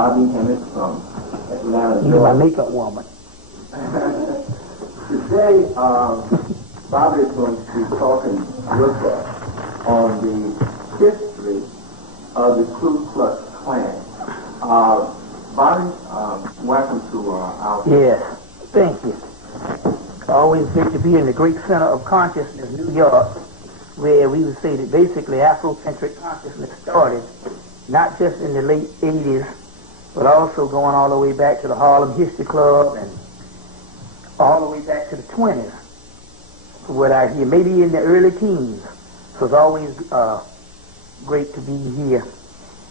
Bobby Hemmitt from Atlanta, Georgia. You're my makeup woman. Today, Bobby is going to be talking with us on the history of the Ku Klux Klan. Bobby, welcome to our... Yes, thank you. Always great to be in the great center of consciousness, New York, where we would say that basically Afrocentric consciousness started, not just in the late 80s, but also going all the way back to the Harlem History Club and all the way back to the 20s, what I hear, maybe in the early teens. So it's always great to be here.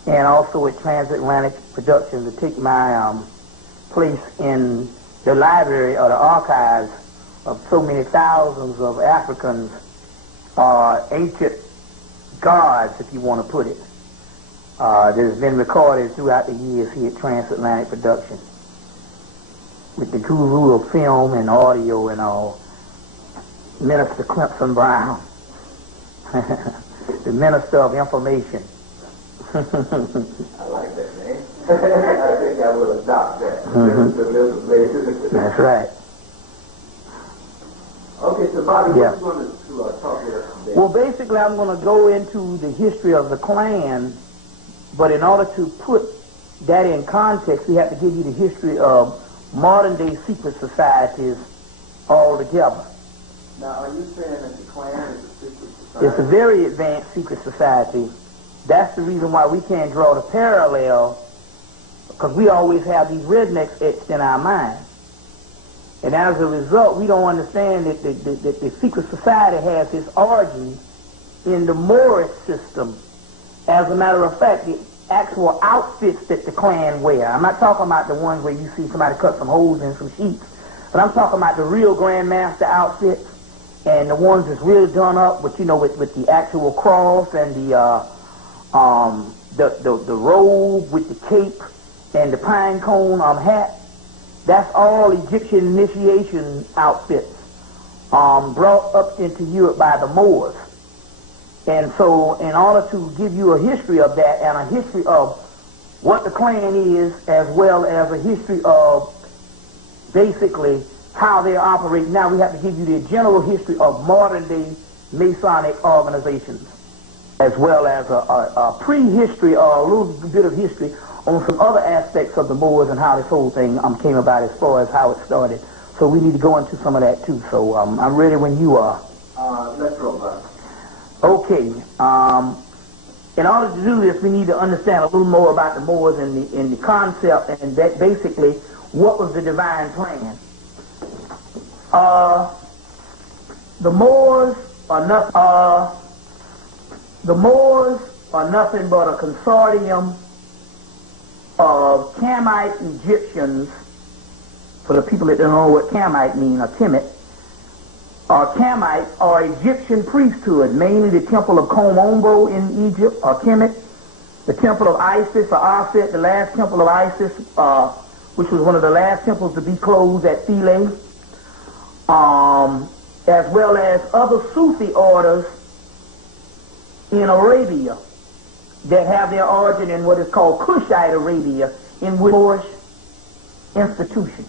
And also at Transatlantic Productions to take my place in the library or the archives of so many thousands of Africans, ancient gods, if you want to put it, that has been recorded throughout the years here at Transatlantic Productions, with the guru of film and audio and all, Minister Clemson Brown, the Minister of Information. I like that name. I think I will adopt that. That's right. Okay, so Bobby, what are you going to talk with us today? Well, basically, I'm going to go into the history of the Klan, but in order to put that in context, we have to give you the history of modern-day secret societies altogether. Now, are you saying that the Klan is a secret society? It's a very advanced secret society. That's the reason why we can't draw the parallel, because we always have these rednecks etched in our mind. And as a result, we don't understand that the secret society has its origin in the Moorish system. As a matter of fact, the actual outfits that the Klan wear, I'm not talking about the ones where you see somebody cut some holes in some sheets, but I'm talking about the real Grand Master outfits and the ones that's really done up with, you know, with the actual cross and the robe with the cape and the pine cone hat. That's all Egyptian initiation outfits brought up into Europe by the Moors. And so in order to give you a history of that and a history of what the Klan is, as well as a history of basically how they operate now, we have to give you the general history of modern-day Masonic organizations, as well as a prehistory or a little bit of history on some other aspects of the Moors and how this whole thing came about as far as how it started. So we need to go into some of that too. So I'm ready when you are. Let's go, Bob. Okay. In order to do this, we need to understand a little more about the Moors and the concept, and that basically what was the divine plan. The Moors are nothing but a consortium of Camite Egyptians. For the people that don't know what Camite means, or Kemet, Camite or Egyptian priesthood, mainly the temple of Kom-Ombo in Egypt, or Kemet, the temple of Isis, or Aset, the last temple of Isis, which was one of the last temples to be closed at Philae, as well as other Sufi orders in Arabia that have their origin in what is called Kushite Arabia, in which Moorish institutions.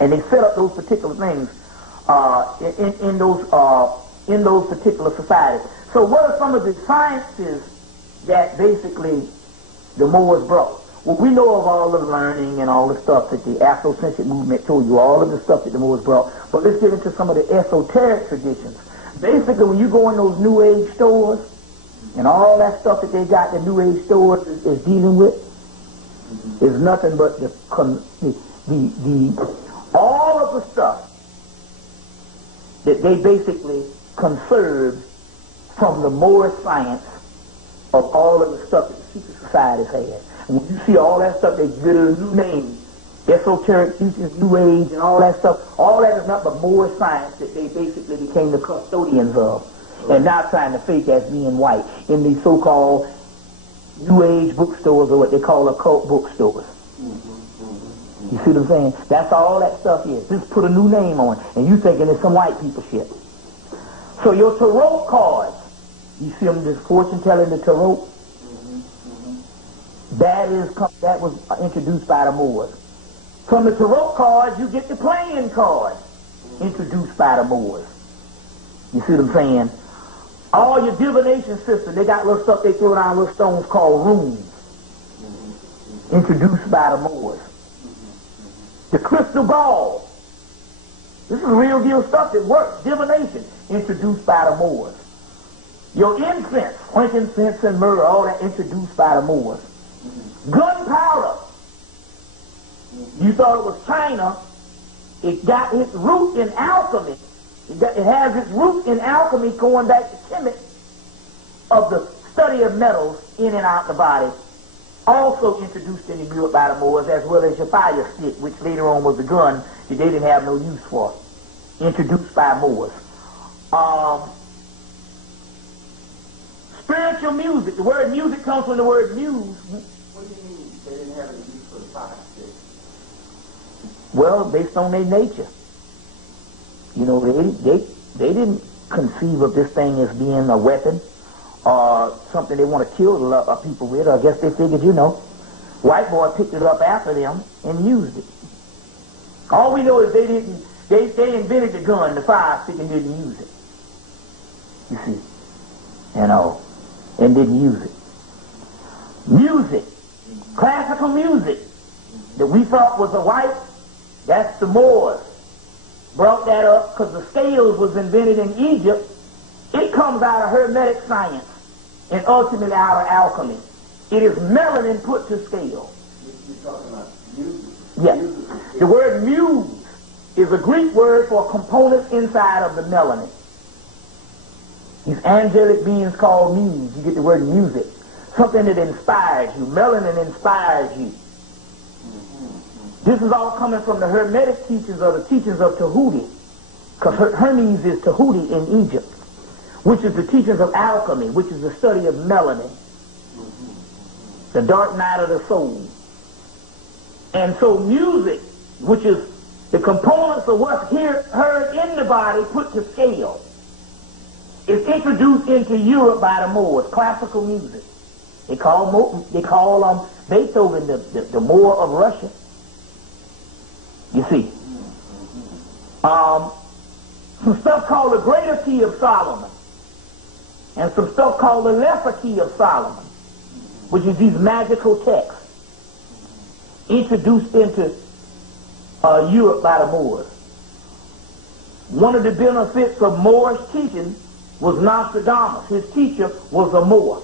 And they set up those particular things in those particular societies. So what are some of the sciences that basically the Moors brought? Well, we know of all the learning and all the stuff that the Afrocentric movement told you, all of the stuff that the Moors brought. But let's get into some of the esoteric traditions. Basically, when you go in those New Age stores, and all that stuff that they got, the New Age stores is dealing with, is nothing but all of the stuff that they basically conserved from the Moorish science of all of the stuff that the secret societies had. And when you see all that stuff, they give it a new name, esoteric teachings, New Age, and all that stuff. All that is nothing but Moorish science that they basically became the custodians of, and now trying to fake as being white in these so-called New Age bookstores, or what they call occult bookstores. You see what I'm saying? That's all that stuff is. Just put a new name on it, and you thinking it's some white people shit. So your tarot cards, you see them, this fortune telling, the tarot. That was introduced by the Moors. From the tarot cards, you get the playing cards, introduced by the Moors. You see what I'm saying? All your divination systems, they got little stuff they throw down, little stones called runes, introduced by the Moors. The crystal ball, this is real deal stuff that works. Divination, introduced by the Moors. Your incense, frankincense and myrrh, all that introduced by the Moors. Gunpowder, you thought it was China. It got its root in alchemy. It has its root in alchemy going back to Hemmitt of the study of metals in and out the body. Also introduced into Europe by the Moors, as well as your fire stick, which later on was the gun that they didn't have no use for. Introduced by Moors. Spiritual music. The word music comes from the word muse. What do you mean they didn't have any use for the fire stick? Well, based on their nature. You know, they didn't conceive of this thing as being a weapon or something they want to kill people with. I guess they figured, you know, white boy picked it up after them and used it. All we know is they invented the gun, the fire stick, and didn't use it. You see, and didn't use it. Music, classical music that we thought was a white, that's the Moors. Brought that up because the scales was invented in Egypt. It comes out of Hermetic science and ultimately out of alchemy. It is melanin put to scale. You're talking about music. Yes. The word muse is a Greek word for components inside of the melanin. These angelic beings called muse. You get the word music. Something that inspires you. Melanin inspires you. This is all coming from the Hermetic teachings or the teachings of Tahuti. Because Hermes is Tahuti in Egypt, which is the teachings of alchemy, which is the study of melanin, the dark night of the soul. And so music, which is the components of what's heard in the body put to scale, is introduced into Europe by the Moors, classical music. They call Beethoven the Moor of Russia. You see. Some stuff called the Greater Key of Solomon. And some stuff called the Lesser Key of Solomon, which is these magical texts introduced into Europe by the Moors. One of the benefits of Moorish teaching was Nostradamus. His teacher was a Moor.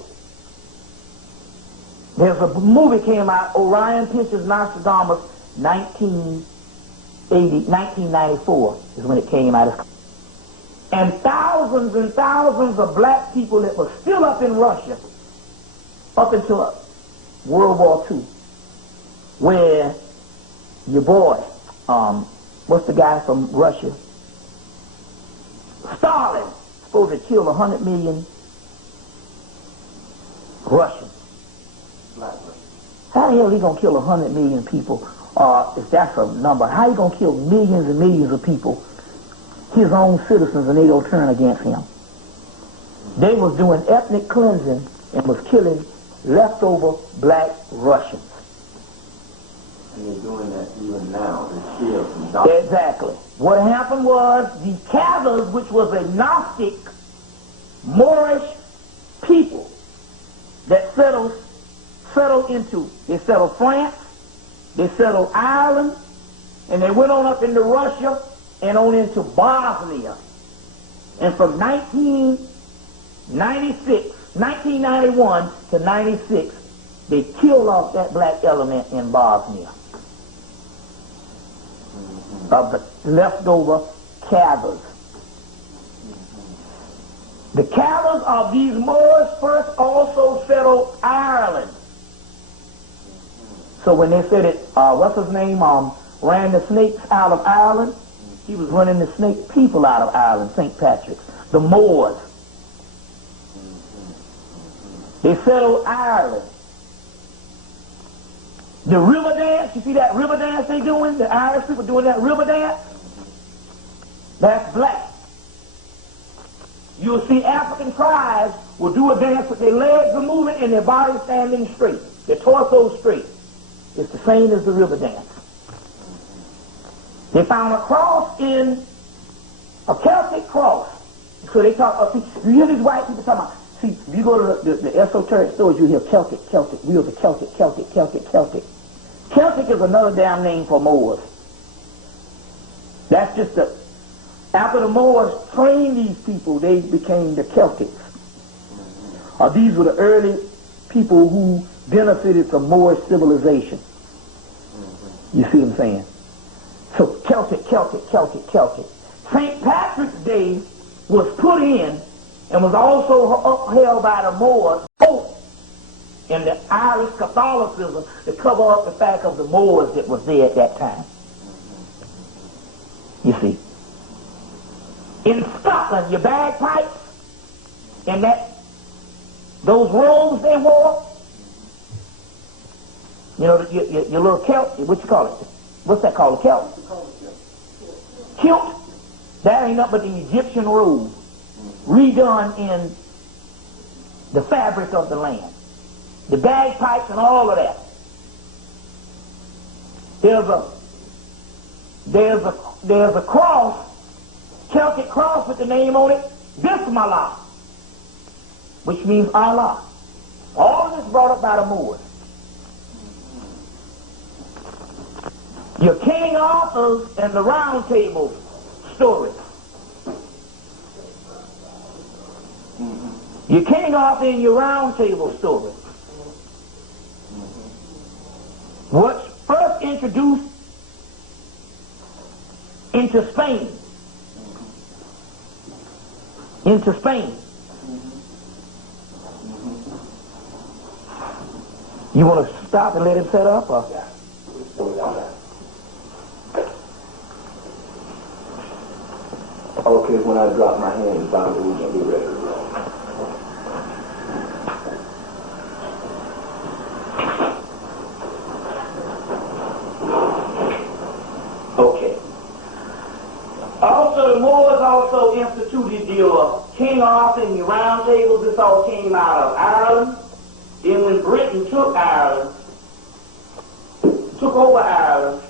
There's a movie came out, Orion Pictures Nostradamus, 1994 is when it came out. And thousands of black people that were still up in Russia up until World War II, where your boy, what's the guy from Russia? Stalin, supposed to kill 100 million Russians. How the hell he gonna kill 100 million people? If that's a number, how he gonna kill millions and millions of people, his own citizens, and they don't turn against him? They was doing ethnic cleansing and was killing leftover black Russians. And they're doing that even now. There's still some doctrine. Exactly. What happened was the Cathars, which was a Gnostic Moorish people that settled France, they settled Ireland, and they went on up into Russia and on into Bosnia. And from 1991 to 96, they killed off that black element in Bosnia. Of the leftover Cathars. The Cathars of these Moors first also settled Ireland. So when they said it, what's his name, ran the snakes out of Ireland, he was running the snake people out of Ireland, St. Patrick's. The Moors. They settled Ireland. The river dance, you see that river dance they doing? The Irish people doing that river dance? That's black. You'll see African tribes will do a dance with their legs are moving and their bodies standing straight. their torso straight. It's the same as the river dance. They found a cross in a Celtic cross. So they talk, you hear these white people talking about, see, if you go to the esoteric stores, you hear Celtic, wheels of Celtic. Celtic is another damn name for Moors. That's just after the Moors trained these people, they became the Celtics. These were the early people who benefited from Moorish civilization. You see what I'm saying? So Celtic. St. Patrick's Day was put in and was also upheld by the Moors, both in the Irish Catholicism, to cover up the fact of the Moors that was there at that time. You see. In Scotland, your bagpipes and those robes they wore, you know, your little kilt, what you call it? What's that called, a kilt? Kilt? That ain't nothing but the Egyptian robe, redone in the fabric of the land. The bagpipes and all of that. There's a cross, Celtic cross with the name on it, Bismillah, which means Allah. All of this brought up by the Moors. Your King Arthur's and the Round Table story. Your King Arthur and your Round Table story. Was first introduced into Spain. You want to stop and let him set up? Or? Yeah. Okay, when I drop my hand, Dr. We're going to be ready to roll. Okay. Also, the Moors also instituted your King Arthur and your Round Tables. This all came out of Ireland. Then when Britain took over Ireland,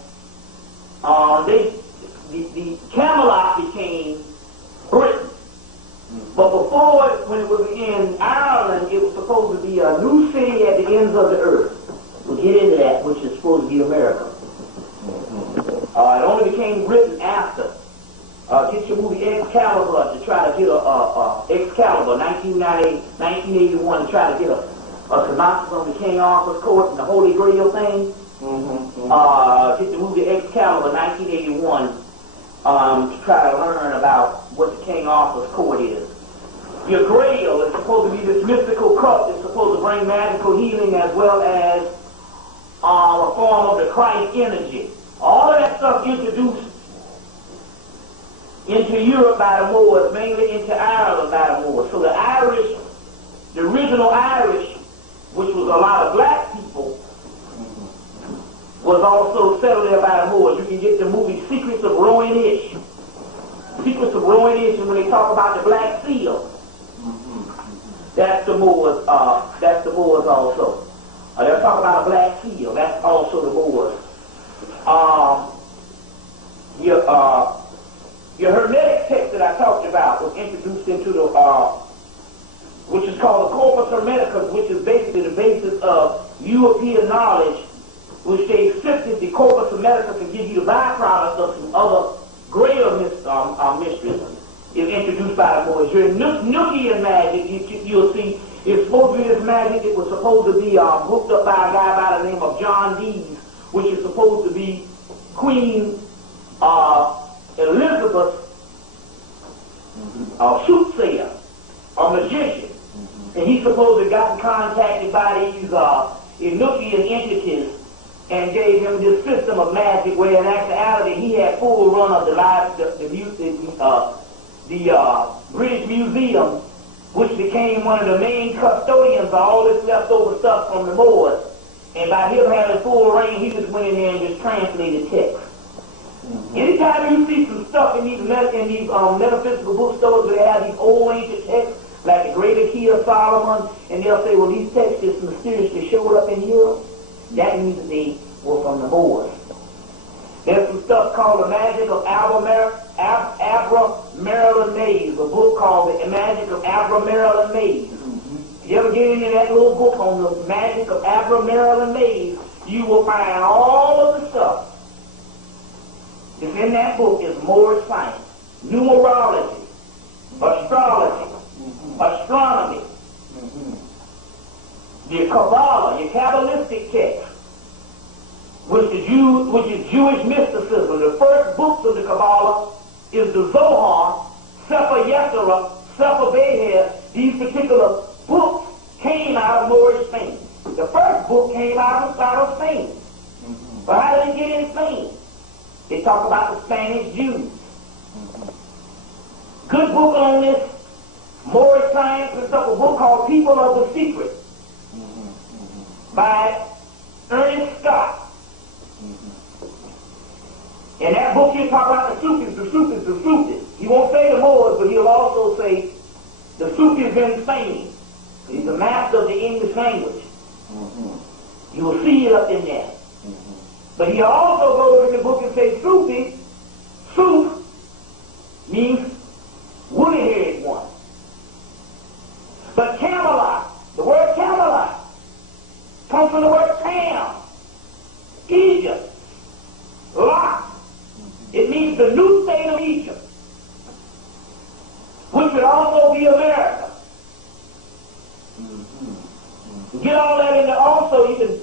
the Camelot became Britain. But before, when it was in Ireland, it was supposed to be a new city at the ends of the earth. We'll get into that, which is supposed to be America. It only became Britain after. Get your movie Excalibur to try to get Excalibur, 1981, to try to get a synopsis on the King Arthur's court and the Holy Grail thing. Get the movie Excalibur, 1981, to try to learn about what the King Arthur's court is. Your Grail is supposed to be this mystical cup that's supposed to bring magical healing as well as a form of the Christ energy. All of that stuff introduced into Europe by the Moors, mainly into Ireland by the Moors. So the original Irish, which was a lot of black people, was also settled there by the Moors. You can get the movie Secrets of Rowan Ish. Secrets of Rowan Ish, and when they talk about the Black Seal, that's the Moors. That's the Moors also. They'll talk about a Black Seal. That's also the Moors. Your Hermetic text that I talked about was introduced into the, which is called the Corpus Hermeticus, which is basically the basis of European knowledge, which they sifted the Corpus Hermeticus and give you the byproducts of some other greater mysteries, is introduced by the Moors. Your Nukian magic, you'll see, is supposed to be this magic that was supposed to be hooked up by a guy by the name of John Dees, which is supposed to be Queen Elizabeth, soothsayer, or magician. And he's supposed to have gotten contacted by these Enochian entities and gave him this system of magic where in actuality he had full run of the British Museum, which became one of the main custodians of all this leftover stuff from the Moors. And by him having full reign, he just went in there and just translated text. Anytime you see some stuff in these metaphysical bookstores where they have these old ancient texts like the Greater Key of Solomon, and they'll say, well, these texts just mysteriously showed up in Europe. That means that they were from the Moors. There's some stuff called The Magic of Marilyn Mays, a book called The Magic of Marilyn Mays. If you ever get into that little book on the magic of Marilyn Mays, you will find all of the stuff that's in that book is Moorish science, numerology, astrology, astronomy, the Kabbalah, your Kabbalistic text, which is Jewish mysticism. The first books of the Kabbalah is the Zohar, Sefer Yetzirah, Sefer Beher. These particular books came out of Moorish Spain. The first book came out of Spain. But how did it get in Spain? They talk about the Spanish Jews. Good book on this, Moorish science and stuff, a book called People of the Secret by Ernest Scott. In that book he'll talk about the Sufis. He won't say the Moors, but he'll also say the Sufis in Spain. He's a master of the English language. You will see it up in there. But he also goes in the book and says Sufi, Suf means woolly-haired one. But Camelot, the word Camelot, comes from the word Tam, Egypt, Lot. It means the new state of Egypt, which would also be America. Get all that in there. Also, you can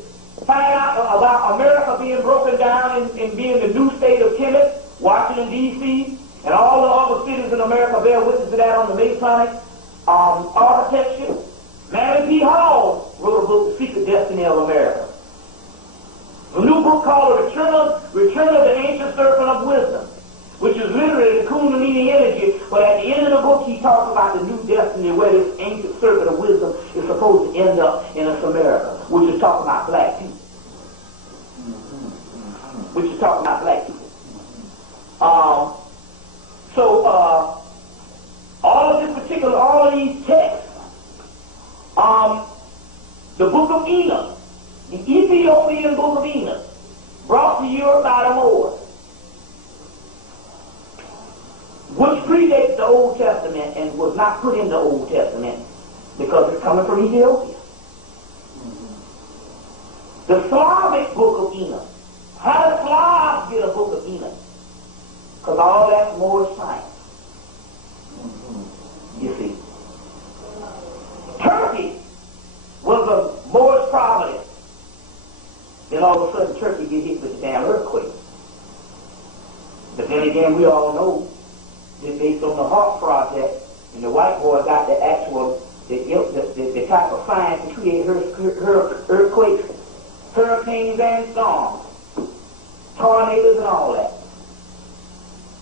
find out about America being broken down and being the new state of Hemmitt, Washington, D.C., and all the other cities in America bear witness to that on the Masonic architecture. Madam P. Hall wrote a book, The Secret Destiny of America. A new book called Return of the Ancient Serpent of Wisdom, which is literally the Kundalini energy, but at the end of the book he talks about the new destiny where this ancient serpent of wisdom is supposed to end up in us America, which is talking about black people. All of these texts, the Book of Enoch, the Ethiopian Book of Enoch, brought to Europe by the Moors, which predates the Old Testament and was not put in the Old Testament because it's coming from Ethiopia. The Slavic Book of Enoch. How did Slavs get a Book of Enoch? Because all that's Moorish science. You see. Turkey was a Moorish province. Then all of a sudden Turkey get hit with a damn earthquake. But then again, we all know that based on the Hawk Project, and the white boy got the actual, the type of science to create earthquakes, hurricanes and storms, tornadoes and all that.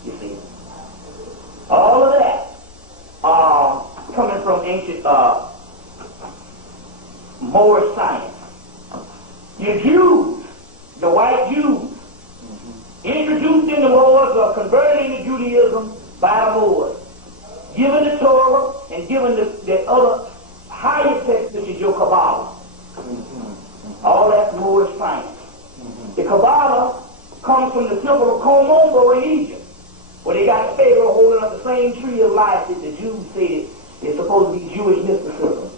You see. All of that coming from ancient Moorish science. Your Jews, the white Jews, introduced in the Moors or converted into Judaism by the Moors, given the Torah and given the other higher text, which is your Kabbalah. All that's Moorish science. The Kabbalah comes from the temple of Komombo in Egypt, where they got Pharaoh holding up the same tree of life that the Jews said is supposed to be Jewish mysticism.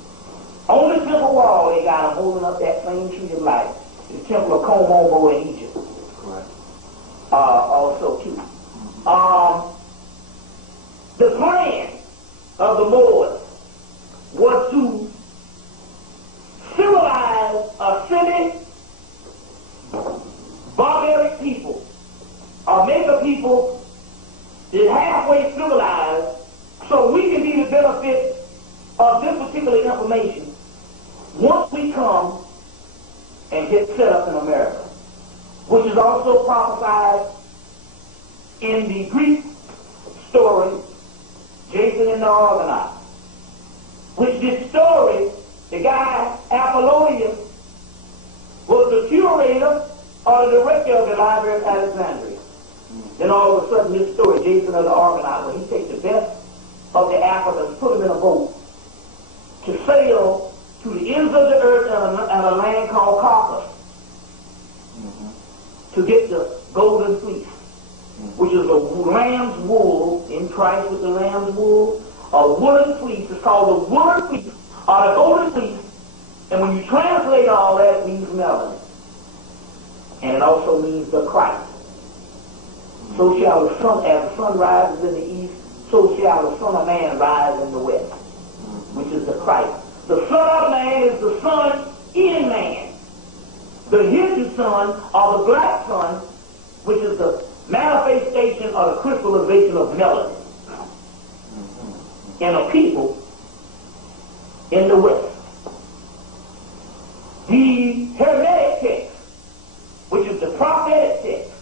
On the temple wall, they got him holding up that same tree of life, the temple of Komombo in Egypt. Correct. Also, too. The plan of the Moors was to civilize a Semitic, barbaric people, or make a people that is halfway civilized, so we can be the benefit of this particular information once we come and get set up in America, which is also prophesied in the Greek story, Jason and the Argonauts, which this story, the guy, Apollonius, was the curator or the director of the Library of Alexandria. Then all of a sudden this story, Jason of the Argonauts, where he takes the best of the Africans, put them in a boat, to sail to the ends of the earth at a land called Caucasus to get the golden fleece, which is a lamb's wool in Christ with the lamb's wool. A woolen fleece is called the woolen fleece or the golden fleece, and when you translate all that, it means melanin, and it also means the Christ. So shall the sun, as the sun rises in the east, so shall the Son of Man rise in the west, which is the Christ. The Son of Man is the Son in man. The hidden Son, or the black Son, which is the manifestation or the crystallization of melanin in a people in the west. The Hemmitt text, which is the prophetic text,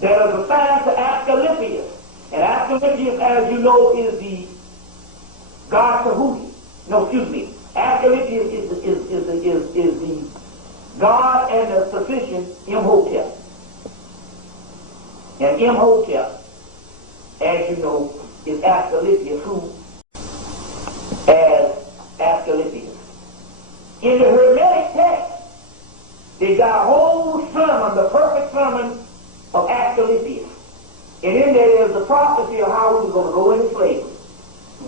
that is assigned to Asclepius. And Asclepius, as you know, is the god Tahuti. No, excuse me. Asclepius is the god and the physician Imhotep. And Imhotep, as you know, is Asclepius, who as Asclepius. In the Hermetic text, they got a whole sermon, the perfect sermon of Asclepius. And in there is the prophecy of how we were going to go into slavery.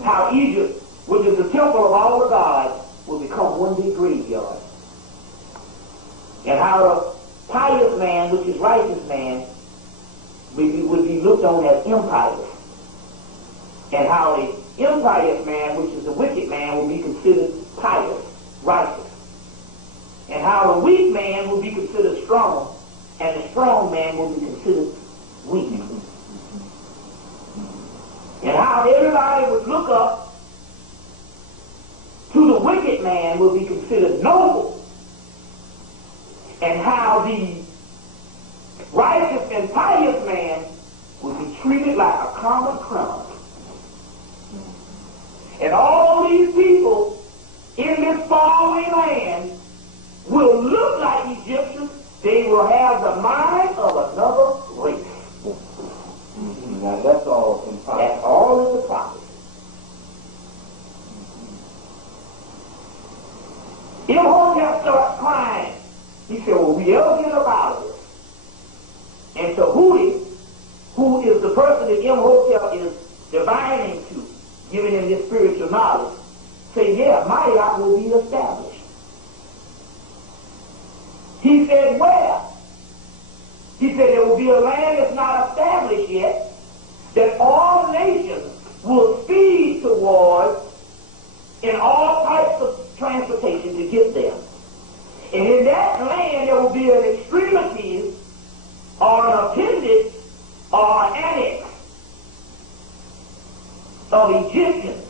How Egypt, which is the temple of all the gods, will become one big graveyard. And how the pious man, which is righteous man, would be looked on as impious. And how the impious man, which is the wicked man, will be considered pious, righteous. And how the weak man will be considered strong, and the strong man will be considered weak. And how everybody would look up to the wicked man will be considered noble. And how the righteous and pious man will be treated like a common criminal. And all these people in this faraway land will look like Egyptians. They will have the mind of another race. Now that's all in prophecy. That's all in the prophecy. Imhotep starts crying. He said, well, we ever get up out of this? And Tahuti, who is the person that Imhotep is divining to, giving him this spiritual knowledge, say, yeah, Maya will be established. He said, where? He said, there will be a land that's not established yet, that all nations will speed towards in all types of transportation to get there. And in that land, there will be an extremity or an appendage or an annex of Egyptians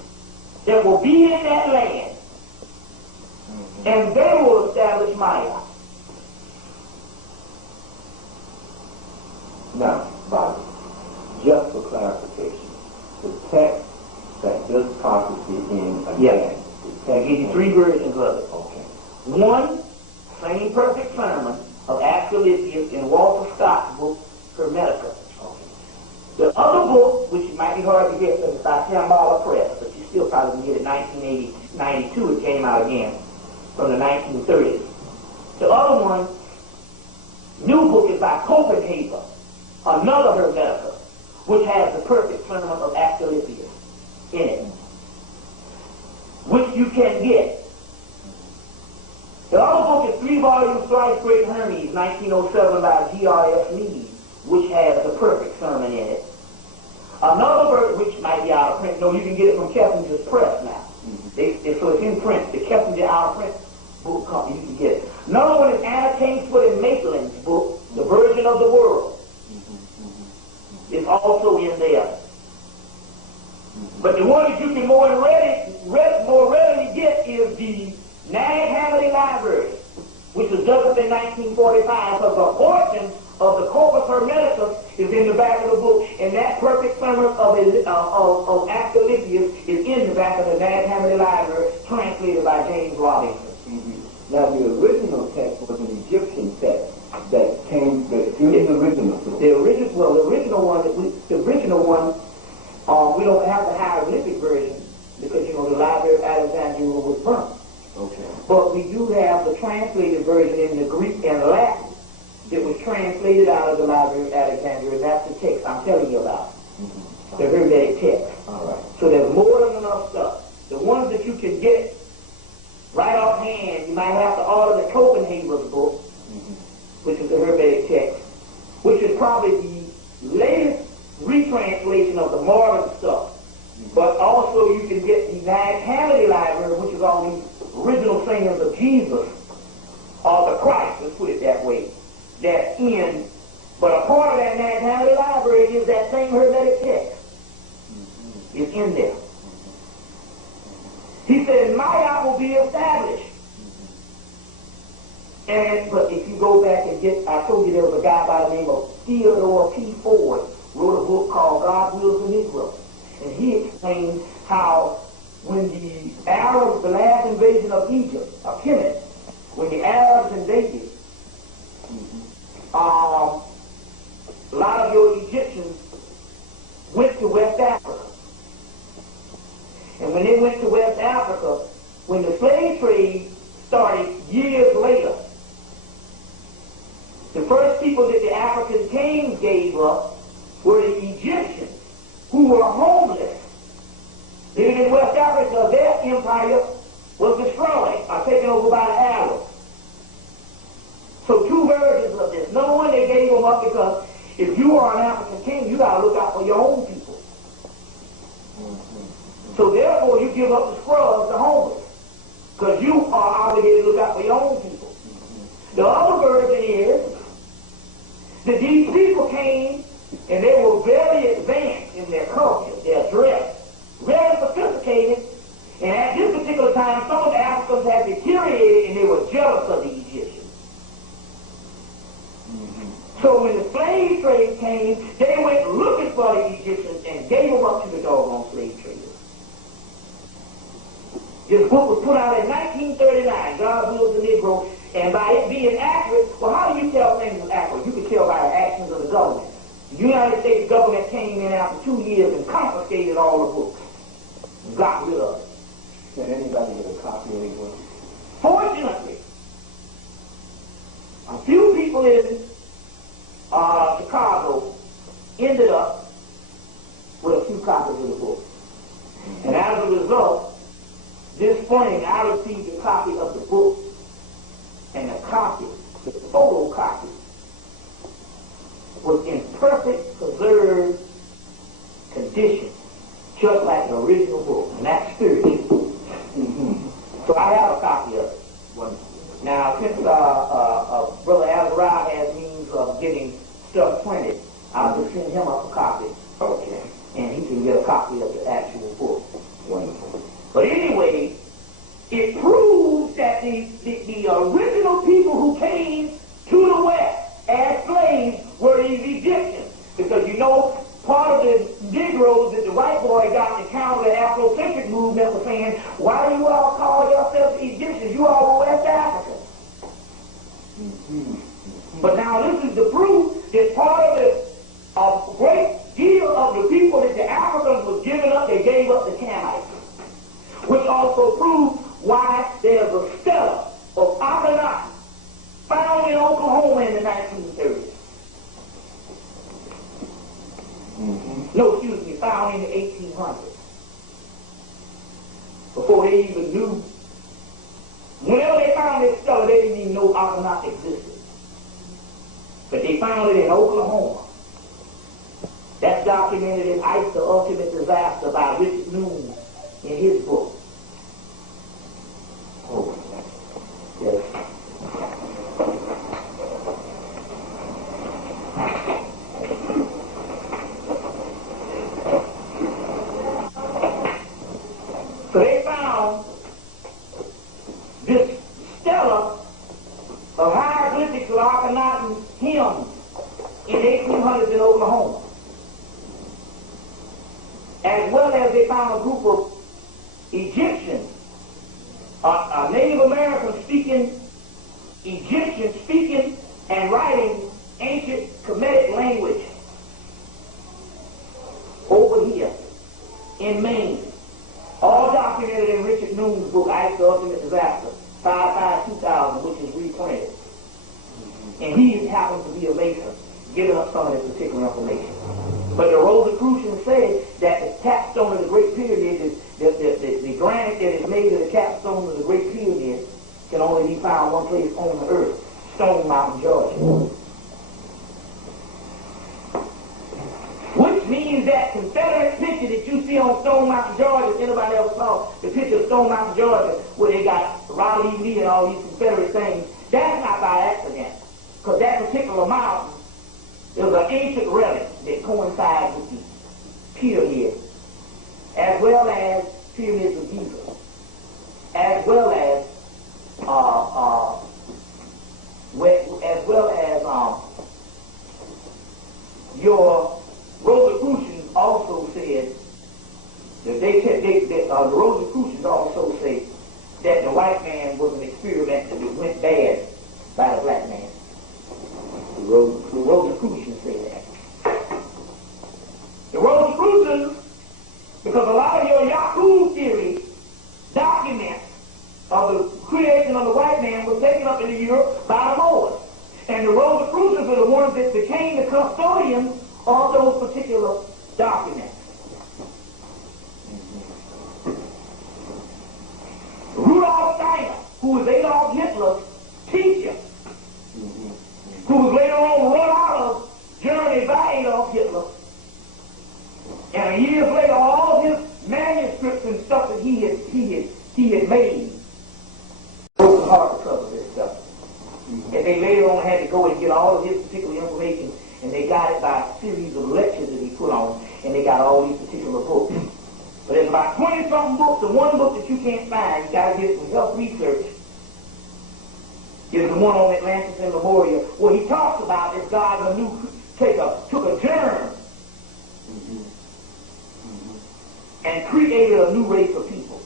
that will be in that land. And they will establish Maya. Now, Bobby, just for clarification, the text that this prophecy in again, Yes. I'll give you three versions of it. Okay. One, same perfect sermon of Asclepius in Walter Scott's book, Hermetica. Okay. The other book, which might be hard to get, is by Shambhala Press, but you still probably can get it in 1992. It came out again from the 1930s. The other one, new book, is by Copenhagen, another Hermetica, which has the perfect sermon of Asclepius in it, which you can get. The other book is 3 volumes, Thrice Great Hermes, 1907 by G.R.S. Mead, which has the perfect sermon in it. Another book, which might be out of print, no, you can get it from Kessinger's Press now. So it's in print. The Kessinger out of print book company, you can get it. Another one is Anna Kingsford and Maitland's book, The Virgin of the World. It's also in there. But the one that you can more readily get is the Nag Hammadi Library, which was done up in 1945, because a portion of the Corpus Hermeticus is in the back of the book, and that perfect sermon of Asclepius is in the back of the Nag Hammadi Library, translated by James Robinson. Now the original text was an Egyptian text that came, the original one, we don't have the hieroglyphic version, because, have the translated version in the Greek and Latin that was translated out of the Library of Alexandria, and that's the text I'm telling you about. The Hermetic text. All right. So there's more than enough stuff. The ones that you can get right offhand, you might have to order the Copenhagen's book, which is the Hermetic text, which is probably the latest retranslation of the modern stuff. But also you can get the Nativity Library, which is all these original sayings of Jesus, or the Christ, let's put it that way. That's in, but a part of that Nativity Library is that same Hermetic text. It's in there. He said, Maya will be established. But if you go back and get, I told you there was a guy by the name of Theodore P. Ford, wrote a book called God Wills the Negro. And he explained how when the Arabs, the last invasion of Egypt, of Hemmitt, when the Arabs invaded, a lot of your Egyptians went to West Africa. And when they went to West Africa, when the slave trade started years later, the first people that the African kings gave up were the Egyptians, who were homeless. Living in West Africa, their empire was destroyed or taken over by the Arabs. So two versions of this. Number one, they gave them up because if you are an African king, you got to look out for your own people. So therefore, you give up the scrubs, the homeless, because you are obligated to look out for your own people. The other version is that these people came and they were very advanced in their culture, their dress, very sophisticated, and at this particular time, some of the Africans had deteriorated and they were jealous of the Egyptians. So when the slave trade came, they went looking for the Egyptians and gave them up to the doggone slave traders. This book was put out in 1939, God Wills the Negro, and by it being accurate, well, how do you tell things are accurate? You can tell by the actions of the government. The United States government came in after 2 years and confiscated all the books and got rid of it. Can anybody get a copy of it? Fortunately, a few people in Chicago ended up with a few copies of the book. And as a result, this spring I received a copy of the book, and the copy, the photocopy, was in perfect preserved condition, just like the original book, and that's spiritual. So I have a copy of it. Now, since Brother Azariah has means of getting stuff printed, I'll just send him up a copy. Okay. And he can get a copy of the actual book. Wonderful. But anyway, it proves that the original people who came to the West as slaves were these Egyptians. Because you know, part of the Negroes that the white boy got to counter the Afrocentric movement was saying, why do you all call yourselves Egyptians? You all were West Africans. But now this is the proof that part of the great deal of the people that the Africans was giving up, they gave up the Canaanites. Which also proves why there's a stela of Akhenaten found in Oklahoma in the 1930s. No, excuse me, found in the 1800s. Before they even knew. Whenever they found this stela, they didn't even know Akhenaten existed. But they found it in Oklahoma. That's documented in Ice, the Ultimate Disaster by Richard Noon in his book. Oh, yes. So they found this stela of hieroglyphics of Akhenaten hymns in 1800s in Oklahoma. As well as they found a group of Egyptians, Native Americans speaking, Egyptians speaking and writing ancient Kemetic language over here in Maine. All documented in Richard Noon's book, Ice, the Ultimate Disaster, 5/5/2000, And he happens to be a Mason, giving up some of this particular information. But the Rosicrucians say that the capstone of the Great Pyramid is the granite that is made of the capstone of the Great Pyramid can only be found one place on the earth, Stone Mountain, Georgia. Which means that Confederate picture that you see on Stone Mountain, Georgia, if anybody ever saw the picture of Stone Mountain, Georgia, where they got Robert E. Lee and all these Confederate things, that's not by accident. Because that particular mountain is an ancient relic that coincides with the pyramid, as well as pyramids of Giza, as well as your Rosicrucians also said that the Rosicrucians also say that the white man was an experiment that went bad by the black man. The Rosicrucians say that. The Rosicrucians, because a lot of your Yahoo theory documents of the creation of the white man was taken up into Europe by the Moors. And the Rosicrucians are the ones that became the custodians of those particular documents. Rudolf Steiner, who was Adolf Hitler's teacher, who was later on run out of Germany by Adolf Hitler, and years later all his manuscripts and stuff that he had made broke hard because of this stuff. And they later on had to go and get all of his particular information, and they got it by a series of lectures that he put on, and they got all these particular books. But there's about 20-something books, and one book that you can't find, you got to get some help research, is the one on Atlantis and Lemuria, where he talks about this God took a germ and created a new race of people.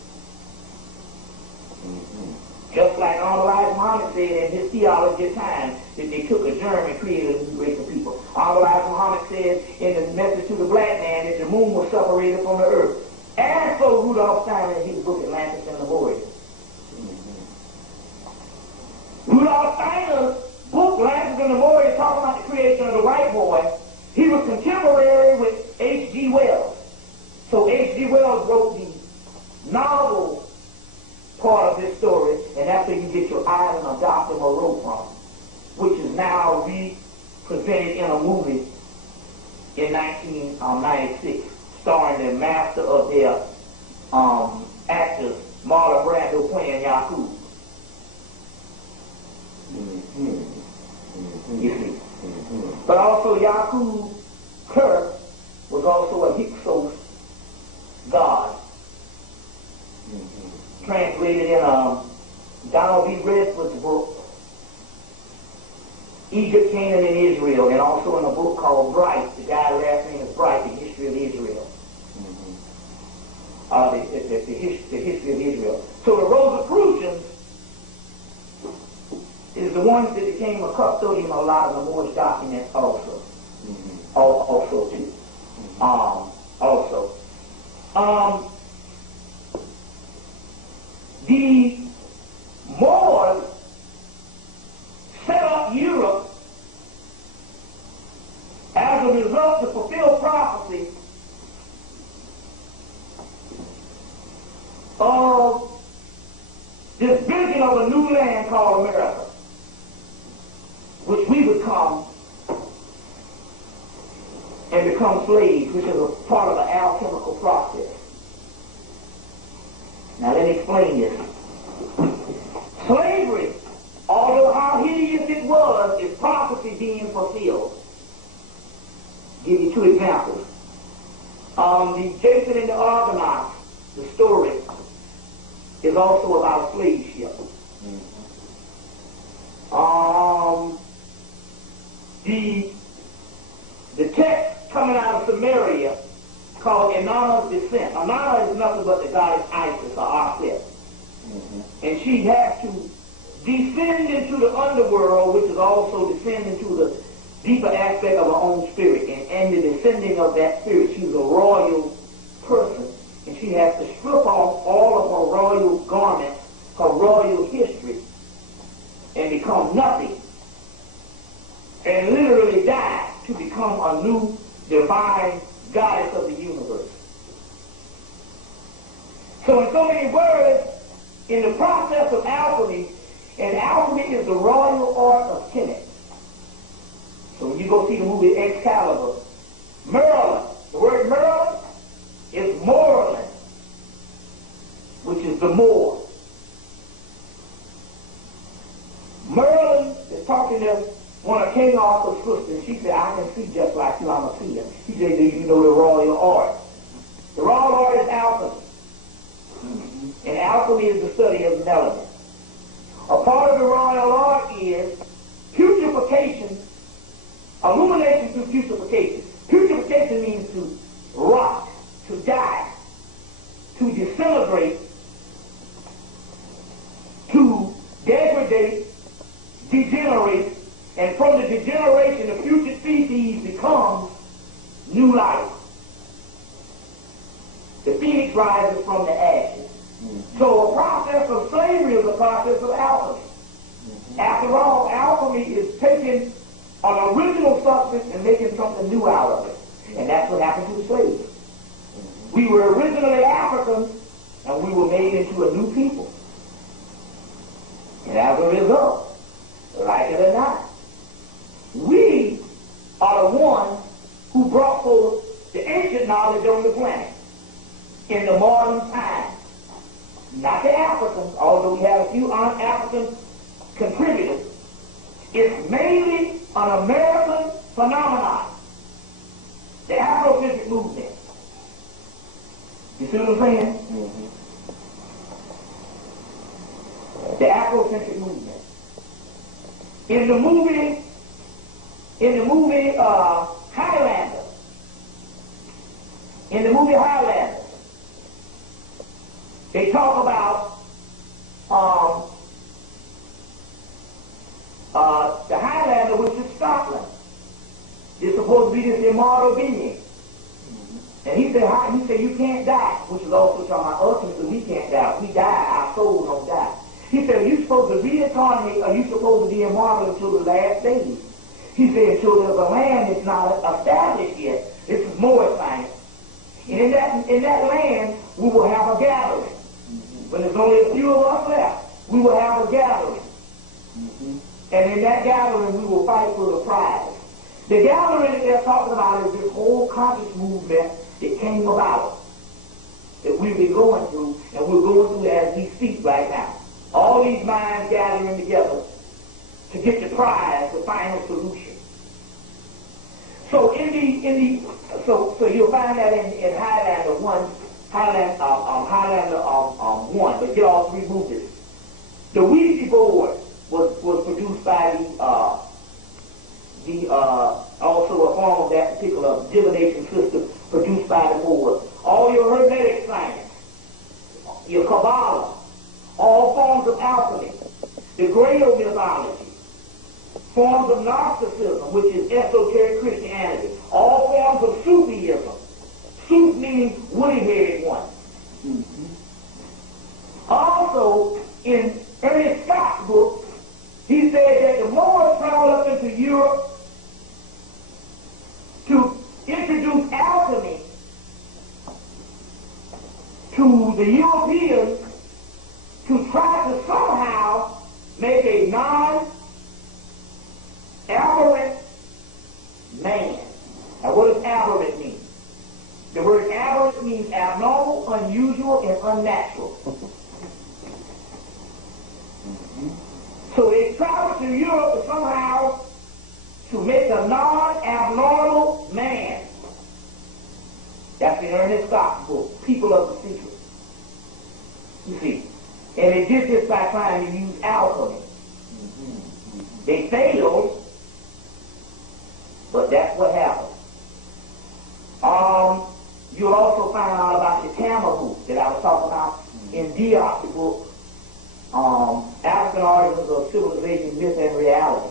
Just like Elijah Muhammad said in his theology of time, that they took a germ and created a new race of people. Elijah Muhammad said in the message to the black man that the moon was separated from the earth. And so Rudolf Steiner in his book Atlantis and Lemuria. Rudolf Steiner's book, Atlantis and Lemuria, talking about the creation of the white boy. He was contemporary with H.G. Wells. So H.G. Wells wrote the novel part of this story, and that's where you get your Island of Dr. Moreau from, which is now represented in a movie in 1996, starring the master of their actors, Marlon Brando playing Yahoo. You see. But also Yahoo Kirk was also a Hyksos god. Translated in Donald B. Redford's book, Egypt, Canaan, and Israel, and also in a book called Bright. The guy's last name is Bright, The History of Israel. The history of Israel. So the Rosicrucians is the ones that became a custodian of a lot of the Moorish documents also. Also too. The Moors set up Europe as a result to fulfill prophecy of this vision of a new land called America, which we would come and become slaves, which is a part of the alchemical process. Now let me explain this. Slavery, although how hideous it was, is prophecy being fulfilled. Give you two examples. The Jason and the Argonauts, the story, is also about a slave ship. The text coming out of Samaria called Inanna's Descent. Inanna is nothing but the goddess Isis, or Arthur. And she has to descend into the underworld, which is also descend into the deeper aspect of her own spirit. And in the descending of that spirit, she's a royal person. And she has to strip off all of her royal garments, her royal history, and become nothing. and literally died to become a new divine goddess of the universe. So in so many words, in the process of alchemy, and alchemy is the royal art of Hemmitt. So when you go see the movie Excalibur, Merlin, the word Merlin is Moorland, which is the Moor. Merlin is talking to one of King Arthur's sisters. She said, I can see just like you, I'm a seer. He said, do you know the royal art? The royal art is alchemy. And alchemy is the study of melanin. A part of the royal art is putrefaction, illumination through putrefaction. Putrefaction means to rot, to die, to disintegrate, to degrade, degenerate, and from the degeneration, the future species becomes new life. The phoenix rises from the ashes. So a process of slavery is a process of alchemy. After all, alchemy is taking an original substance and making something new out of it. And that's what happened to the slaves. We were originally Africans, and we were made into a new people. And as a result, like it or not, we are the ones who brought forth the ancient knowledge on the planet in the modern time. Not the Africans, although we have a few African contributors. It's mainly an American phenomenon. The Afrocentric movement. You see what I'm saying? Mm-hmm. The Afrocentric movement. In the movie Highlander. In the movie Highlander, they talk about the Highlander, which is Scotland. It's supposed to be this immortal being. And he said, you can't die, which is also talking about ultimately we can't die. We die, our souls don't die. He said, you're supposed to reincarnate, or you're supposed to be immortal until the last days. He said, until there's a land that's not established yet. This is Moorish science. And in that land, we will have a gathering. When there's only a few of us left, we will have a gathering. And in that gathering, we will fight for the prize. The gathering that they're talking about is this whole conscious movement that came about, that we've been going through, and we're going through as we speak right now. All these minds gathering together to get the prize, the final solution. So so you'll find that in Highlander 1, Highlander 1, but get all three movies. The Ouija board was produced by also a form of that particular divination system produced by the Moors. All your Hermetic science, your Kabbalah, all forms of alchemy, the Grail mythology, forms of Gnosticism, which is esoteric Christianity, all forms of Sufism. Suf means woolly-haired one. Also, in Ernest Scott's book, he said that the Moors traveled up into Europe to introduce alchemy to the Europeans to try to somehow make a non-aberrant man. Now what does aberrant mean? The word aberrant means abnormal, unusual, and unnatural. So they traveled to Europe somehow to make a non-abnormal man. That's in Ernest Scott's book, People of the Secret. You see. And they did this by trying to use alchemy. They failed, but that's what happened. You'll also find out about the Tamahu that I was talking about in Diop's book, African Origins of Civilization, Myth, and Reality.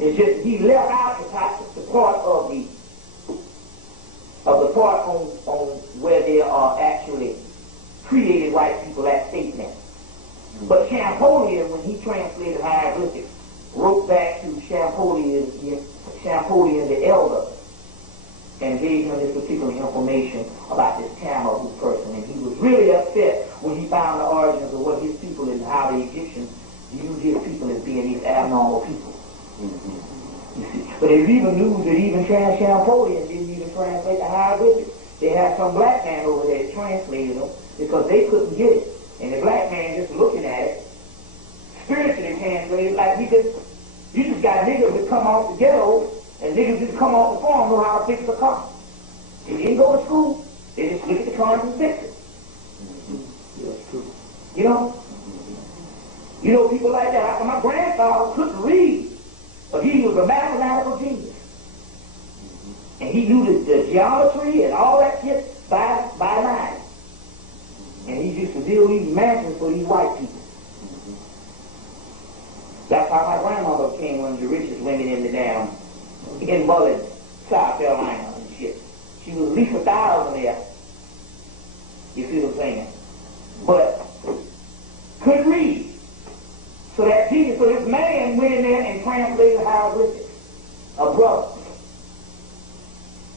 It's just he left out the part of the part on where there are actually created white people at statement. But Champollion, when he translated hieroglyphics, wrote back to Champollion Champollion the elder and gave him this particular information about this Tamaru person. And he was really upset when he found the origins of what his people and how the Egyptians viewed his people as being these abnormal people. You see. But there's even news that even Champollion didn't even translate the hieroglyphics. They had some black man over there that translated them because they couldn't get it. And the black man just looking at it, spiritually translated, like you just got niggas that come off the ghetto and niggas just come off the farm know how to fix a car. They didn't go to school. They just look at the car and fix it. That's true. You know? You know people like that. My grandfather couldn't read, but he was a mathematical genius. And he knew the geometry and all that shit by mind. And he used to build these mansions for these white people. That's how my grandmother became one of the richest women in the damn, in Mullins, South Carolina and shit. She was at least 1,000 there. You see what I'm saying? But couldn't read. So that genius, so this man went in there and translated hieroglyphics. A brother.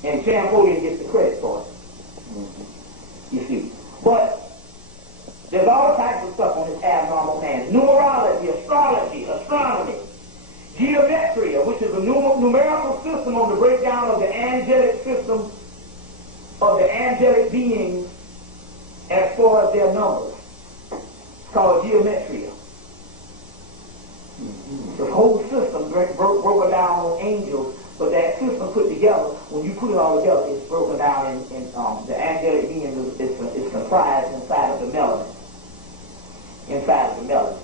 And Champollion gets the credit for it. You see. But there's all types of stuff on this abnormal man. Numerology, astrology, astronomy, geometria, which is a numerical system on the breakdown of the angelic system of the angelic beings as far as their numbers. It's called geometria. The whole system broken down on angels, but that system put together, when you put it all together, it's broken down in the angelic beings is comprised inside of the melanin. Inside of the melanin.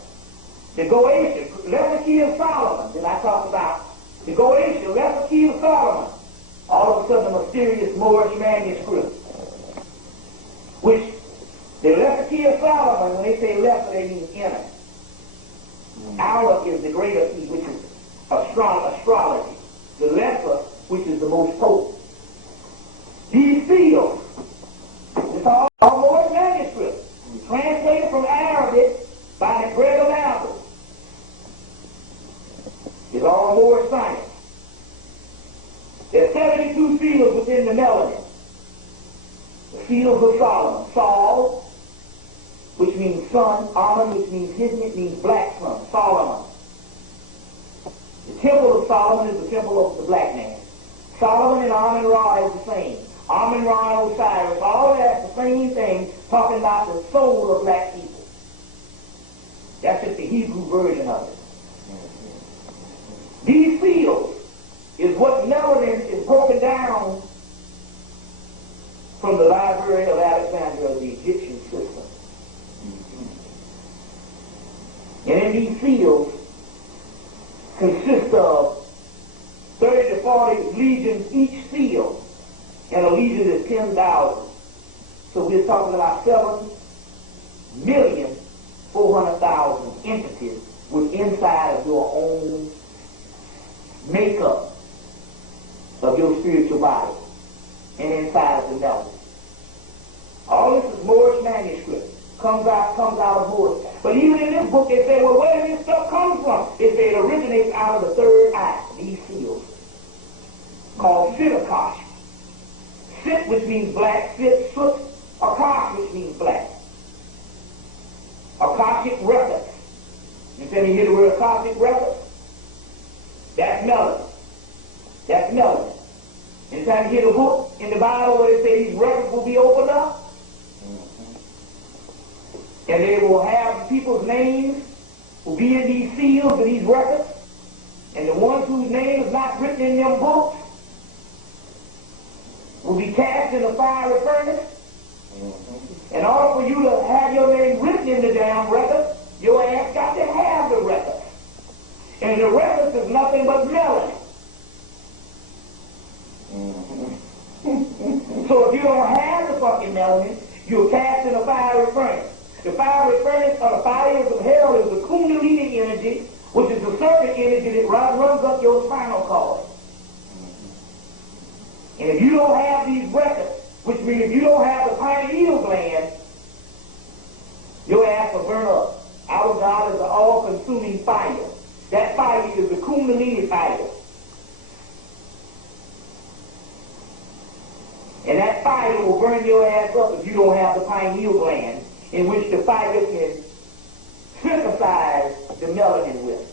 The Goetian, Leprosy of Solomon that I talked about, the Goetian, Leprosy of Solomon, all of a sudden a mysterious Moorish manuscript, which the Leprosy of Solomon, when they say leper, they mean inner. Aleph is the greater E, which is astrology. The leper, which is the most potent. These seals, it's all Moorish manuscripts, translated from Arabic by the Greg of Albert. It's all Moorish science. There's 72 seals within the melanin. The seals of Solomon. Sol, which means sun. Amun, which means Hemmitt, means black sun. Solomon. The temple of Solomon is the temple of the black man. Solomon and Amun-Ra is the same. Amun-Ra and Osiris, all that's the same thing, talking about the soul of black people. That's just the Hebrew version of it. These seals is what melanin is broken down from the Library of Alexandria of the Egyptian system. And in these seals consist of 30 to 40 legions each seal, and a legion is 10,000. So we're talking about 7,400,000 entities with inside of your own makeup of your spiritual body and inside of the melanin. All this is Moorish manuscript. Comes out of Moorish. But even in this book, they say, well, where did this stuff come from? They say it originates out of the third eye, these seals, called Sitakosh. Sit, which means black, Sit, Soot, Akash, which means black. Akashic records. You hear the word Akashic records? That's melanin. That's melanin. Anytime you hear the book in the Bible where they say these records will be opened up, and they will have people's names will be in these seals and these records, and the ones whose name is not written in them books will be cast in a fiery furnace. In order for you to have your name written in the damn record, your ass got to have the records. And the records is nothing but melanin. So if you don't have the fucking melanin, you're cast in a fiery furnace. The fiery furnace or the fires of hell is the kundalini energy, which is the serpent energy that runs up your spinal cord. And if you don't have these records, which means if you don't have the pineal gland, your ass will burn up. Our God is an all-consuming fire. That fire is the Kundalini fire. And that fire will burn your ass up if you don't have the pineal gland in which the fire can synthesize the melanin with.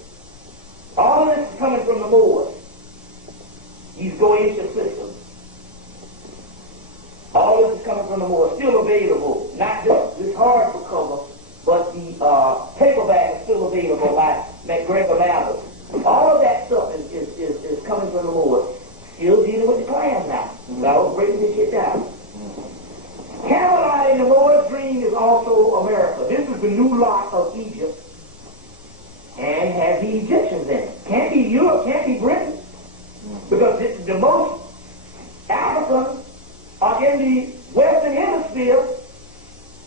All this is coming from the Moors. These Goetia systems. All this is coming from the Moors. Still available. Not just this hardcover, but the paperback is still available by McGregor Mathers. All of that stuff is coming from the Moors. Still dealing with the Klan now. I was breaking this shit down. Camelot in the Moor's dream is also America. This is the new lot of Egypt and has the Egyptians in it. Can't be Europe, can't be Britain. Because the most Africans are in the Western Hemisphere,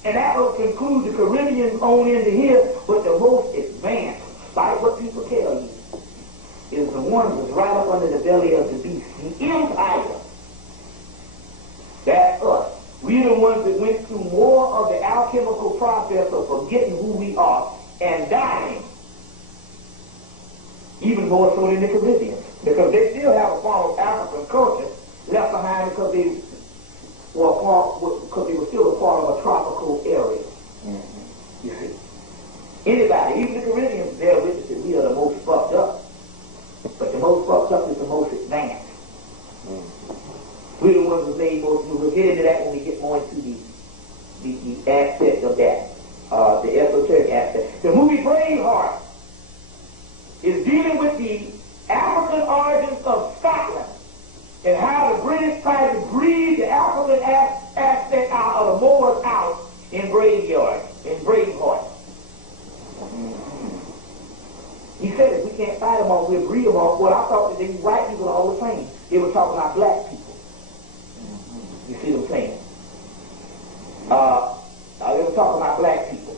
and that will conclude the Caribbeans on into here, but the most advanced, like what people tell you, is the one that's right up under the belly of the beast, the empire. That's us. We're the ones that went through more of the alchemical process of forgetting who we are and dying. Even more so than the Caribbeans. Because they still have a form of African culture left behind because they were still a part of a tropical area. Mm-hmm. You see. Anybody, even the Caribbeans, they're witnesses. We are the most fucked up. But the most fucked up is the most advanced. We're the ones who made most. We'll get into that when we get more into the aspect of that, the esoteric aspect. The movie Braveheart is dealing with the African origins of Scotland and how the British tried to breathe the African aspect out of the Moors out in Braveheart. He said if we can't fight them all, we'll breed them all. Well, I thought that they white people all the same. They were talking about black people. You see what I'm saying? They were talking about black people.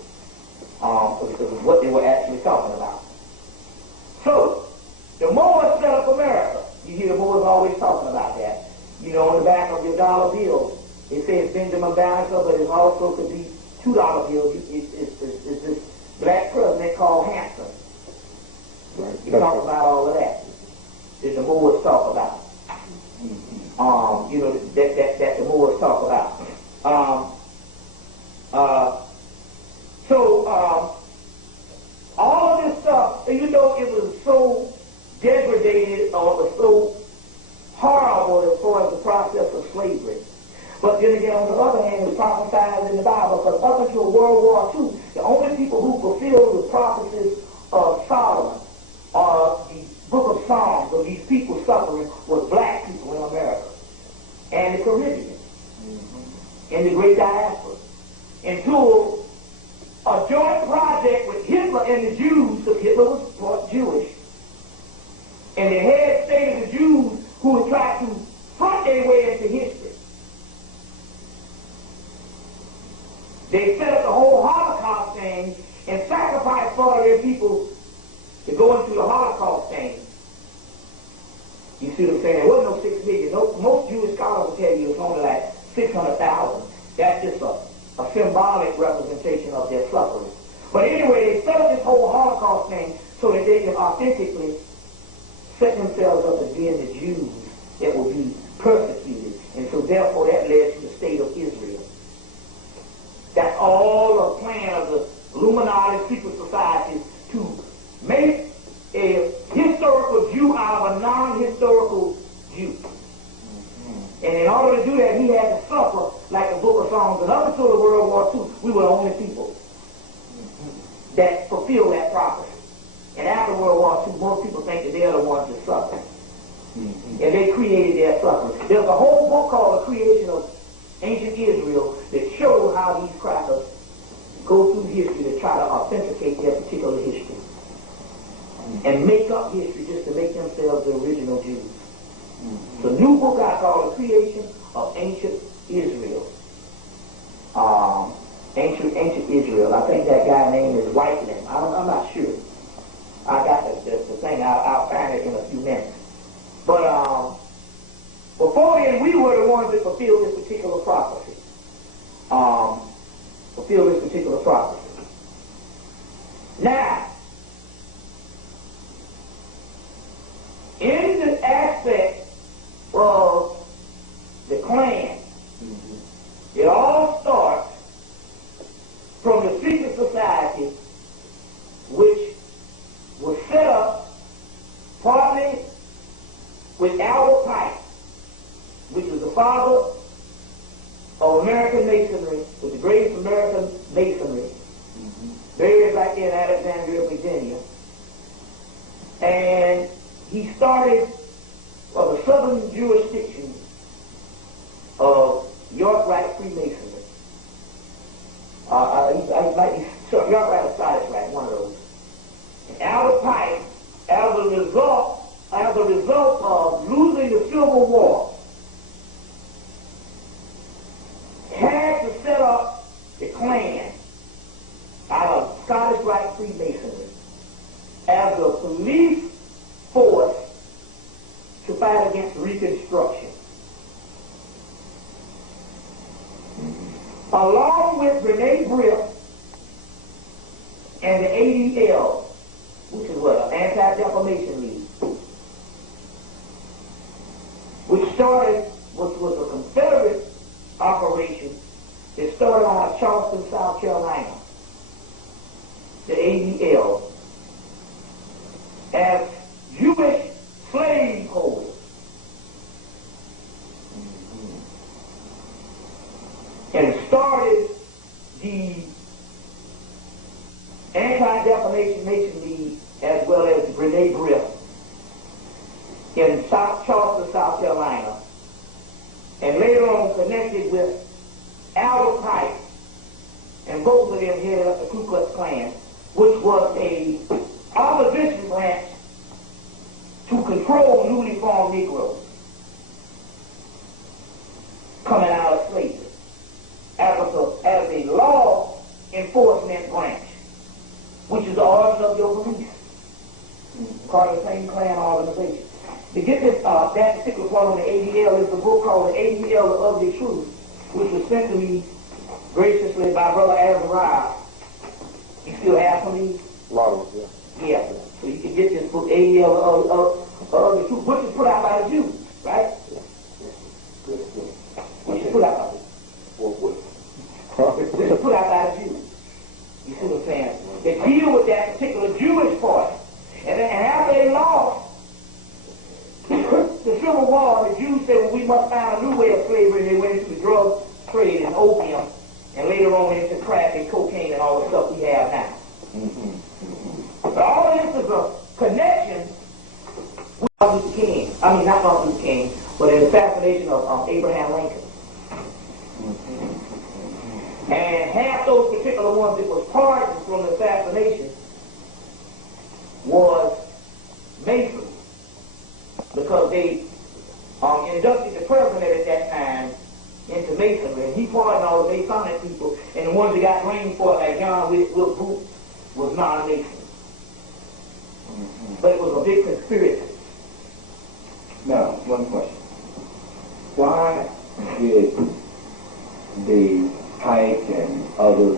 Because of what they were actually talking about. So, the Moors set up America. You hear the Moors always talking about that. You know, on the back of your dollar bill, it says Benjamin Banneker, but it also could be $2 bills. It's this black president called Hanson. Right. You talk about all of that. That the Moors talk about. You know, that the Moors talk about. All of this stuff, even though it was so degraded or it was so horrible as far as the process of slavery, but then again, on the other hand, it's prophesied in the Bible, because up until World War II, the only people who fulfilled the prophecies of Solomon or the book of Psalms of these people suffering was black people in America and the Caribbean and the great diaspora, until a joint project with Hitler and the Jews, because Hitler was Jewish, and the head state of the Jews who would try to front their way into history. They set up the whole Holocaust thing and sacrificed part of their people to go into the Holocaust thing. You see what I'm saying? There wasn't no 6 million. Most Jewish scholars will tell you it's only like 600,000. That's just a symbolic representation of their suffering. But anyway, they set up this whole Holocaust thing so that they can authentically set themselves up as being the Jews that will be persecuted. And so therefore that led to the state of Israel. That's all a plan of the Illuminati secret societies to make a historical Jew out of a non-historical Jew. And in order to do that, he had to suffer like the book of Psalms. And up until the World War II, we were the only people that fulfilled that prophecy. And after World War II, most people think that they're the ones that suffer. And they created their suffering. There's a whole book called The Creation of Ancient Israel that shows how these crackers go through history to try to authenticate their particular history. And make up history just to make themselves the original Jews. The new book I call The Creation of Ancient Israel. Ancient Israel. I think that guy's name is Whiteland. I'm not sure. I got the thing. I'll find it in a few minutes. But before then, we were the ones that fulfilled this particular prophecy. Now, started of the southern jurisdiction of York Rite Freemasonry. It might be York Rite or Scottish Rite, one of those. And Albert Pike, as a result of losing the Civil War, had to set up the Klan out of Scottish Rite Freemasonry as a police force to fight against Reconstruction. Along with Renee Briff and the ADL, which is what, an Anti-Defamation League, which was a Confederate operation that started out of Charleston, South Carolina, the ADL, as Jewish slave holders. And started the Anti-Defamation League as well as Renee Briff in Charleston, South Carolina, and later on connected with Albert Pike, and both of them headed up the Ku Klux Klan, which was a opposition branch to control newly formed Negroes coming out of slavery as a law enforcement branch, which is the orders of your police, part of the same Klan organization. To get this, that particular part on the ADL is the book called The ADL, The Ugly Truth, which was sent to me graciously by Brother Azariah. You still have some of these? A lot of them, yeah. Yeah. So you can get this book, ADL, The Ugly Truth, which is put out by the Jews, right? Which is put out by the Jews. Which is put out by the Jews. You see what I'm saying? They deal with that particular Jewish part. And after they lost the Civil War, the Jews said, well, we must find a new way of slavery, and they went into the drug trade and opium, and later on into crack and cocaine and all the stuff we have now. But all this is a connection with Martin Luther King. I mean, not Martin Luther King, but the assassination of Abraham Lincoln. And half those particular ones that was pardoned from the assassination was Masons, because they inducted the president at that time into Masonry, and he pardoned all the Masonic people, and the ones that got blamed for it, like John Wilkes Booth, was non-Mason. But it was a big conspiracy. Now, one question. Why did the Pike and others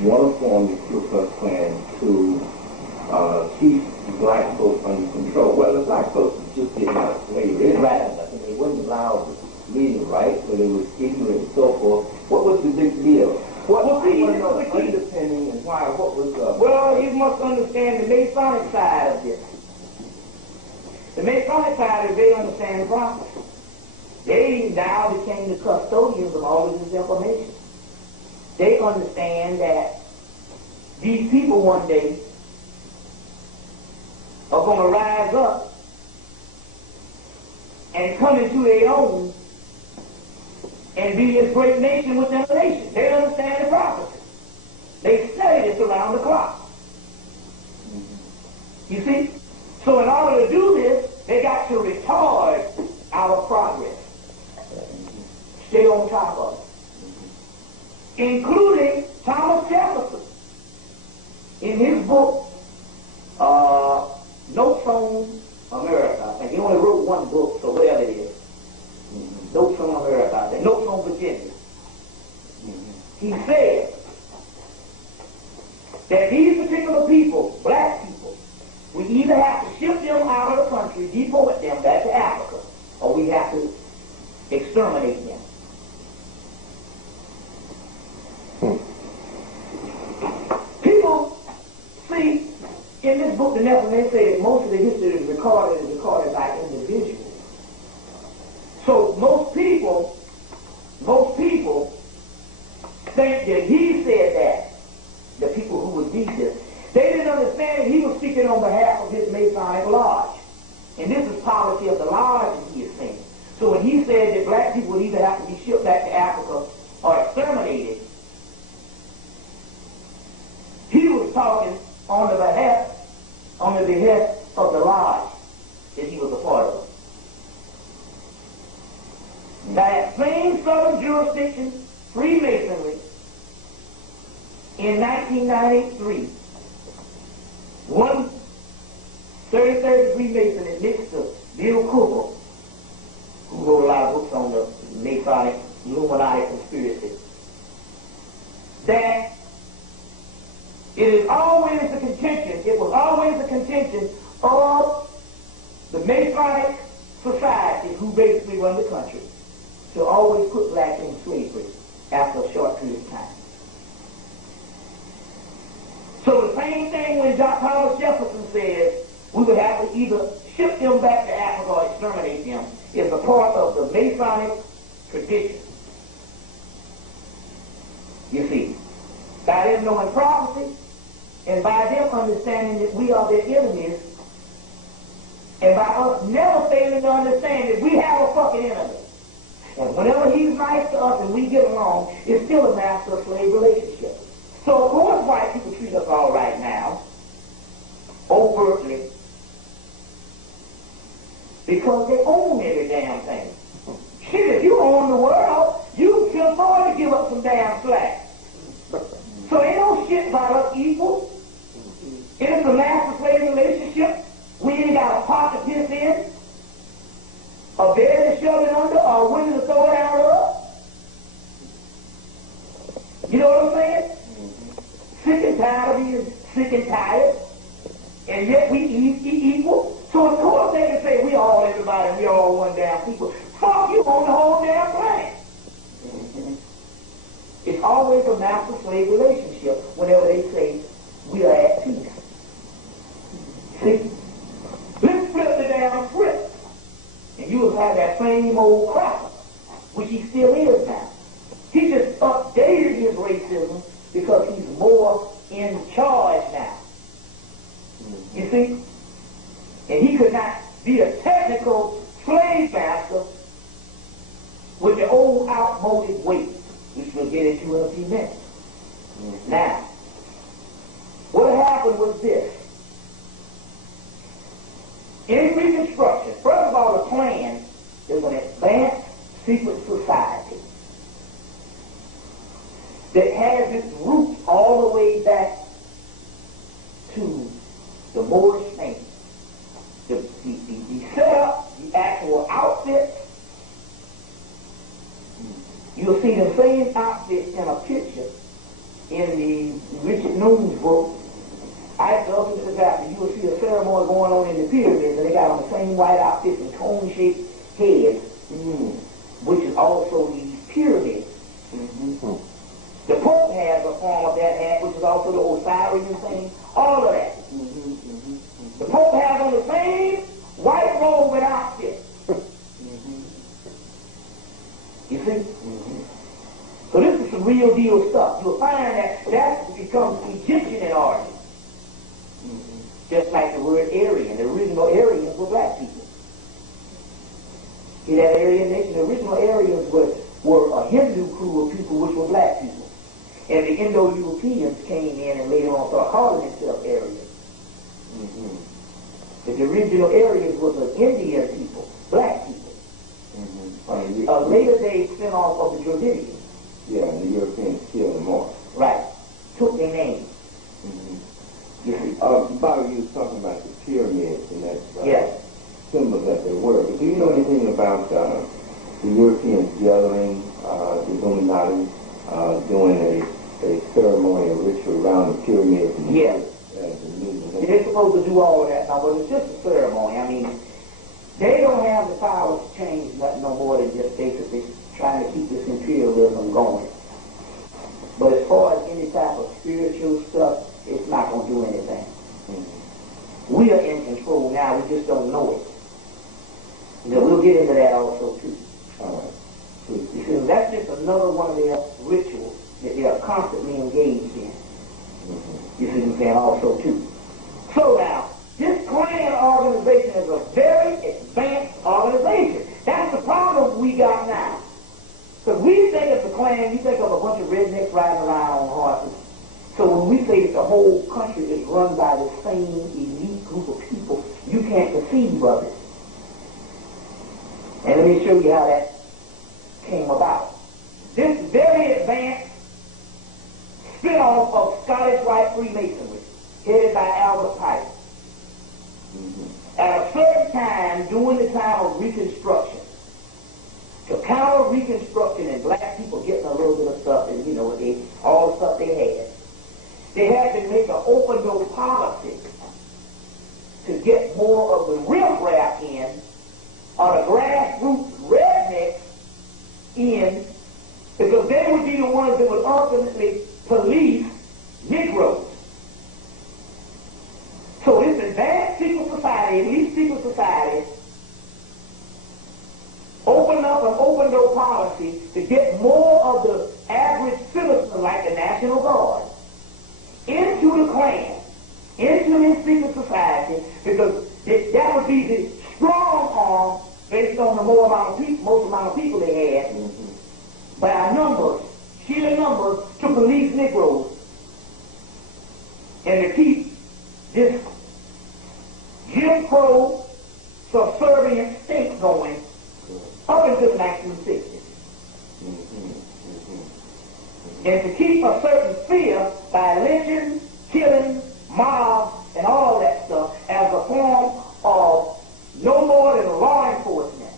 want to form the Ku Klux Klan to keep black folks under control? Well, the black folks were just getting out of slavery. Right. And they wouldn't allow reading right, so they were ignorant and so forth. What was the big deal? What was the underpinning and why? What was the... Well, you must understand the Masonic side of this. The Masonic side is they understand the process. They now became the custodians of all of this information. They understand that these people one day are going to rise up and come into their own and be this great nation within a nation. They understand the prophecy. They study this around the clock. You see? So in order to do this, they got to retard our progress. Stay on top of it. Including Thomas Jefferson in his book, Notes on America. I think he only wrote one book, so whatever it is. Notes on America, I think. Notes on Virginia. He said that these particular people, black people, we either have to ship them out of the country, deport them back to Africa, or we have to exterminate them. People see in this book, the Nelson, they say that most of the history is recorded by individuals. So most people think that he said that, the people who would teach this, they didn't understand that he was speaking on behalf of his Masonic lodge And this is policy of the lodge that he is saying. So when he said that black people would either have to be shipped back to Africa or exterminated, he was talking on the behest of the lodge that he was a part of. That same southern jurisdiction, Freemasonry, in 1993, one 33rd degree Mason admits to Bill Cooper, who wrote a lot of books on the Masonic Illuminati conspiracy, that it was always the contention of the Masonic society who basically run the country to always put blacks in slavery after a short period of time. So the same thing when Thomas Jefferson says we would have to either ship them back to Africa or exterminate them is a part of the Masonic tradition. You see, by them knowing prophecy and by them understanding that we are their enemies, and by us never failing to understand that we have a fucking enemy. And whenever he's nice to us and we get along, it's still a master-slave relationship. So of course white people treat us all right now, overtly, because they own every damn thing. Shit, if you own the world, you can afford to give up some damn slack. So ain't no shit about us equal. It's a master-slave relationship. We ain't got a pot to piss in, a bed to shove it under, or a window to throw it out of. You know what I'm saying? Sick and tired of being sick and tired, and yet we equal. So of course they can say we all everybody and we all one damn people. Fuck you on the whole damn planet. It's always a master-slave relationship whenever they say we are at peace. See? Let's flip the damn script. And you will have that same old cracker, which he still is now. He just updated his racism because he's more in charge now. You see? And he could not be a technical slave master with the old outmoded way, which we'll get into in a few minutes. Now, what happened was this. In Reconstruction, first of all, the Klan is an advanced secret society that has its roots all the way back to the Moorish name. The setup, the actual outfit, you'll see the same outfit in a picture in the Richard Noon's book, I love to the fact that you will see a ceremony going on in the pyramids, and they got on the same white outfits and cone-shaped heads, which is also these pyramids. The Pope has a form of that hat, which is also the Osirian thing, all of that. The Pope has on the same white robe and outfit. You see? So this is some real deal stuff. You'll find that becomes Egyptian in origin. Just like the word Aryan. The original Aryans were black people. See that Aryan nation? The original Aryans were a Hindu crew of people which were black people. And the Indo-Europeans came in and later on started calling themselves Aryans. But the original Aryans were the Indian people, black people. A later day spin-off of the Dravidians. Yeah, and the Europeans killed them off. Right. Took their names. You see. Bobby, you was talking about the pyramids and that yes. symbols that they were. But do you know anything about the Europeans gathering, the Illuminati, doing a ceremony, a ritual around the pyramids? And yes. They're supposed to do all of that now, but it's just a ceremony. I mean, they don't have the power to change nothing no more than just basically trying to keep this imperialism going. But as far as any type of spiritual stuff, it's not going to do anything. We are in control now, we just don't know it. Now, we'll get into that also, too. You see, that's just another one of their rituals that they are constantly engaged in. You see what I'm saying, also, too. So now, this Klan organization is a very country is run by the same elite group of people. You can't conceive of it. And let me show you how that came about. This very advanced spin-off of Scottish Rite Freemasonry, headed by Albert Pike, at a certain time during the time of Reconstruction, to counter Reconstruction and black people getting a little bit of stuff, and all the stuff they had to make an open door policy to get more of the riffraff in, or the grassroots rednecks in, because they would be the ones that would ultimately police Negroes. So this advanced secret society, elite secret society, opened up an open door policy to get more of the average citizen, like the National Guard, into the Klan, into this secret society, because that would be the strong arm based on the most amount of people they had, by our numbers, sheer numbers, to police Negroes and to keep this Jim Crow subservient state going up until the 1960s. And to keep a certain fear by lynching, killing, mobs, and all that stuff as a form of no more than law enforcement.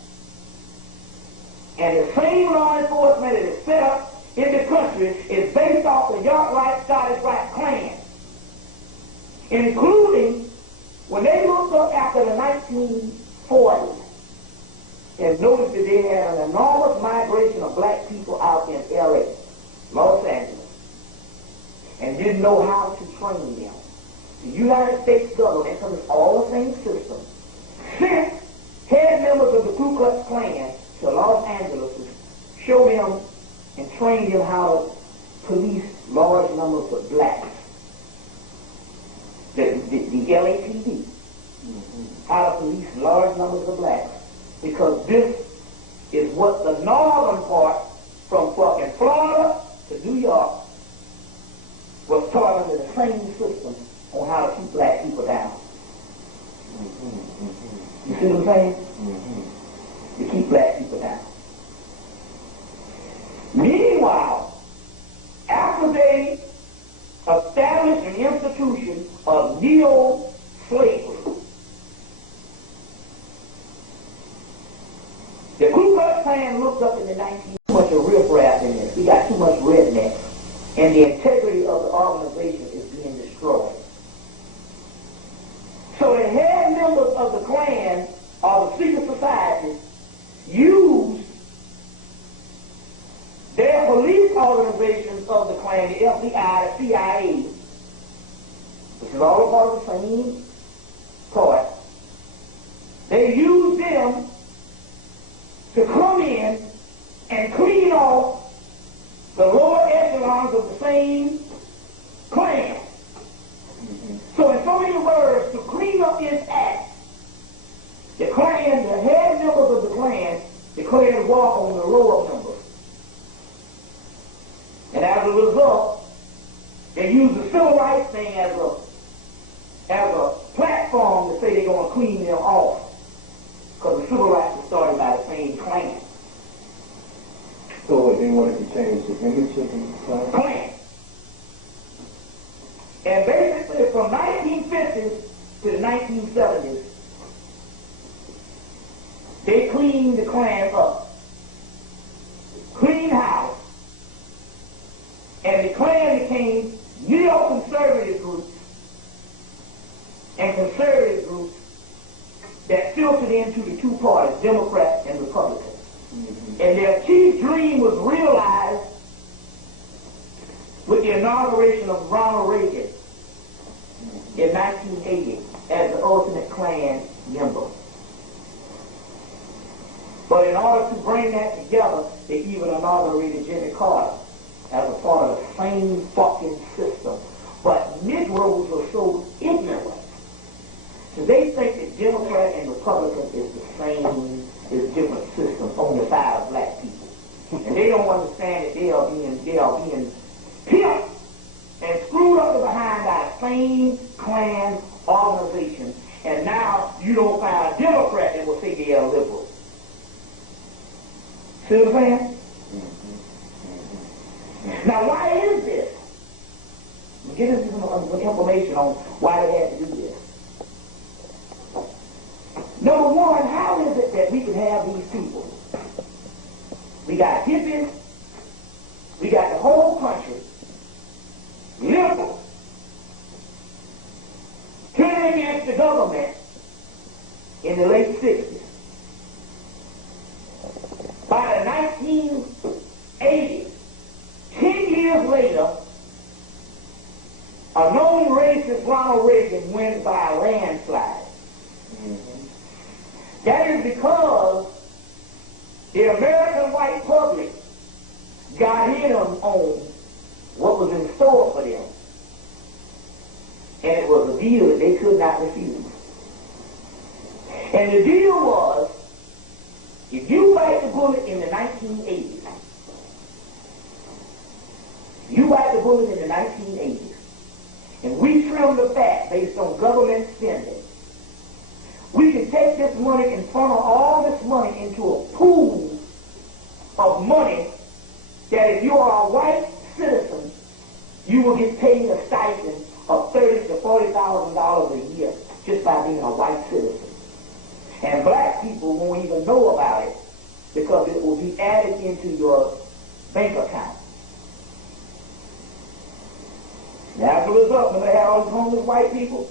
And the same law enforcement that is set up in the country is based off the York Rite, Scottish Rite Klan, including when they looked up after the 1940s and noticed that they had an enormous migration of black people out in L.A., Los Angeles, and didn't know how to train them. The United States government, because it's all the same system, sent head members of the Ku Klux Klan to Los Angeles to show them and train them how to police large numbers of blacks. The LAPD, how to police large numbers of blacks, because this is what the northern part, from fucking Florida to New York, was taught under the same system on how to keep black people down. You see what I'm saying? To keep black people down. Meanwhile, after they established an institution of neo-slavery, the Ku Klux Klan looked up in the 19th, too much of riffraff in this. We got too much redneck, and the integrity of the organization is being destroyed. So the head members of the Klan, or the secret society, used their police organizations of the Klan, the FBI, the CIA, which is all a part of the same part. They used them to come in and clean off the lower echelons of the same Klan. So in so many words, to clean up this act, the Klan, the head members of the Klan, declared war on the lower members. And as a result, they used the civil rights thing as a platform to say they're going to clean them off. Because the civil rights were started by the same Klan. So they wanted to change the image of the Klan. And basically from 1950s to the 1970s, they cleaned the Klan up. Clean house. And the Klan became neo-conservative groups and conservative groups that filtered into the two parties, Democrats and Republicans. And their chief dream was realized with the inauguration of Ronald Reagan in 1980 as the ultimate Klan member. But in order to bring that together, they even inaugurated Jimmy Carter as a part of the same fucking system. But Negroes are so ignorant. So they think that Democrat and Republican is the same, is different systems on the side of black people. And they don't understand that they are being pimped and screwed up the behind by same clan organization. And now you don't find a Democrat that will say they are liberal. See what I'm saying? Now, why is this? We'll get into some information on why they had to do this. Number one, how is it that we can have these people? We got hippies, we got the whole country, liberals, turning against the government in the late 60s. By the 1980s, 10 years later, a known racist Ronald Reagan wins by a landslide. That is because the American white public got in on what was in store for them. And it was a deal that they could not refuse. And the deal was, if you bite the bullet in the 1980s, and we trim the fat based on government spending, we can take this money and funnel all this money into a pool of money that if you are a white citizen, you will get paid a stipend of $30,000 to $40,000 a year just by being a white citizen. And black people won't even know about it because it will be added into your bank account. Now, as a result, when they had all these homeless white people,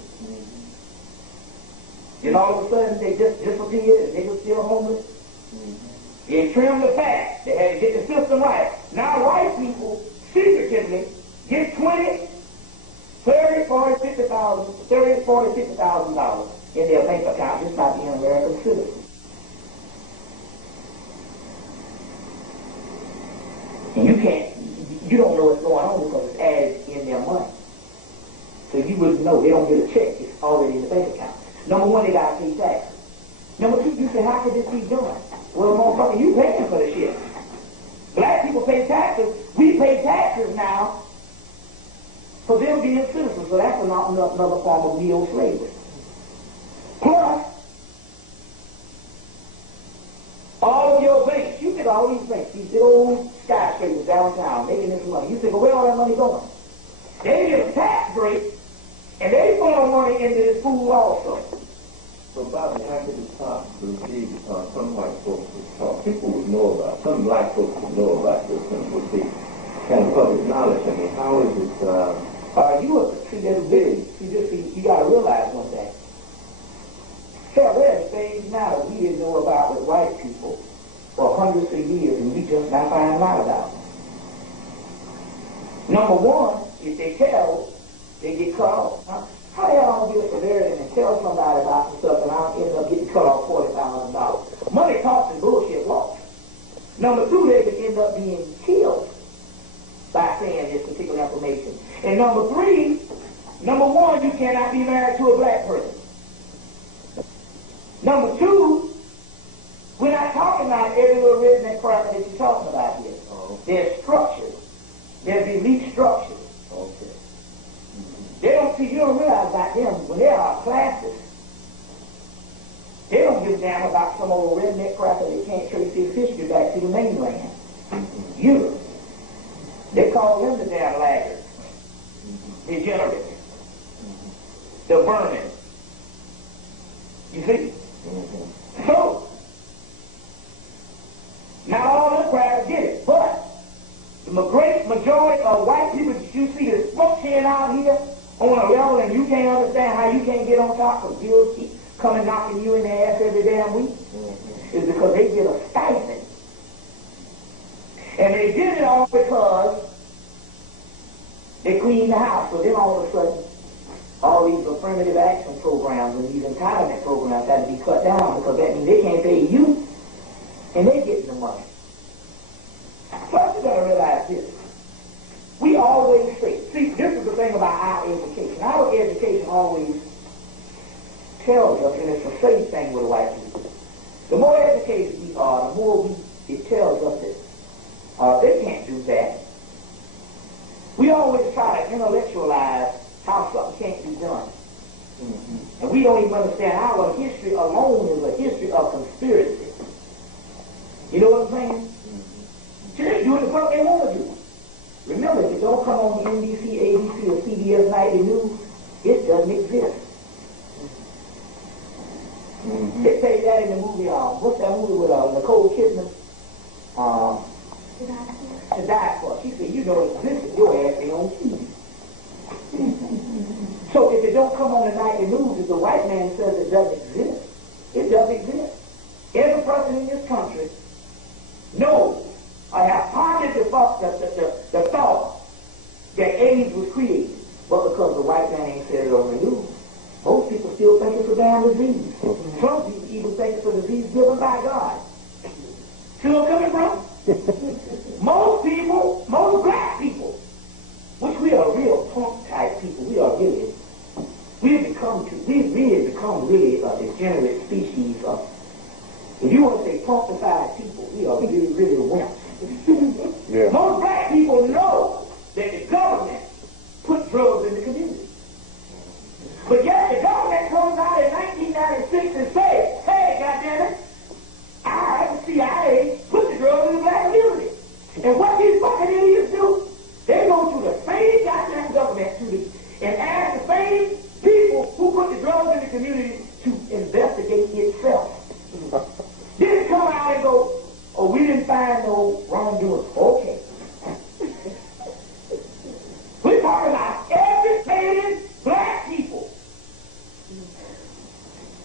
then all of a sudden they just disappeared and they were still homeless. They trimmed the fat. They had to get the system right. Now white people secretively get $20,000, $30,000, $40,000, $50,000 in their bank account just by being American citizens. And you don't know what's going on because it's added in their money. So you wouldn't know. They don't get a check. It's already in the bank account. Number one, they got to pay taxes. Number two, you say, how could this be done? Well, motherfucker, you paying for the shit. Black people pay taxes. We pay taxes now for them being citizens. So that's another form of neo-slavery. Plus, all of your banks, you think all these banks, these big old skyscrapers downtown making this money. You think, well, where all that money going? They get a tax break, and they funnel money into this pool also. So, Bobby, how could it possibly be because some white folks would talk, people would know about, some black folks would know about this and would be kind of public knowledge. I mean, how is it, you have to treat this big. You got to realize one thing. So there's things now that we didn't know about with white people for hundreds of years, and we just now find out about them. Number one, if they tell, they get cut off. How the hell I'm going to be a Samaritan and tell somebody about some stuff and I'll end up getting cut off $40,000? Money talks and bullshit walks. Number two, they could end up being killed by saying this particular information. And number one, you cannot be married to a black person. Number two, we're not talking about every little redneck crap that you're talking about here. There's structures. There's elite structures. okay. They don't see, you don't realize about them, when they are classes, they don't give a damn about some old redneck cracker that can't trace his history back to the mainland. Europe. They call them the damn laggards. Degenerates. The vermin. You see? So, not all them crackers get it, but the great majority of white people that you see that's functioning out here on a level and you can't understand how you can't get on top of bills keep coming knocking you in the ass every damn week is because they get a stipend. And they did it all because they cleaned the house. So then all of a sudden, all these affirmative action programs and these entitlement programs had to be cut down because that means they can't pay you and they getting the money. First, you got to realize this. We always say, see, this is the thing about our education. Our education always tells us, and it's a safe thing with white people, the more educated we are, the more it tells us that they can't do that. We always try to intellectualize how something can't be done. And we don't even understand our history alone is a history of conspiracy. You know what I'm saying? So they do what they want to do. Remember, if it don't come on NBC, ABC, or CBS Nightly News, it doesn't exist. They say that in the movie, what's that movie with Nicole Kidman? To Die For. She said, you don't exist, your ass ain't on TV. So if it don't come on the nightly news, if the white man says it doesn't exist, it doesn't exist. Every person in this country knows or have positive the thought that AIDS was created, but because the white man ain't said it on the news, most people still think it's a damn disease. Some people even think it's a disease given by God. See where I'm coming from? Most people, most black people, which we are real punk type people, we really become really a degenerate species of, if you want to say punkified people, we are really, really wimps. Yeah. Most black people know that the government put drugs in the community. But yet the government comes out in 1996 and says, hey, goddammit, I, the CIA, put the drugs in the black community. And what these fucking idiots do, they go to the same goddamn government and ask the same people who put the drugs in the community to investigate itself. Then come out and go, oh, we didn't find no wrongdoers. Okay. We're talking about educated black people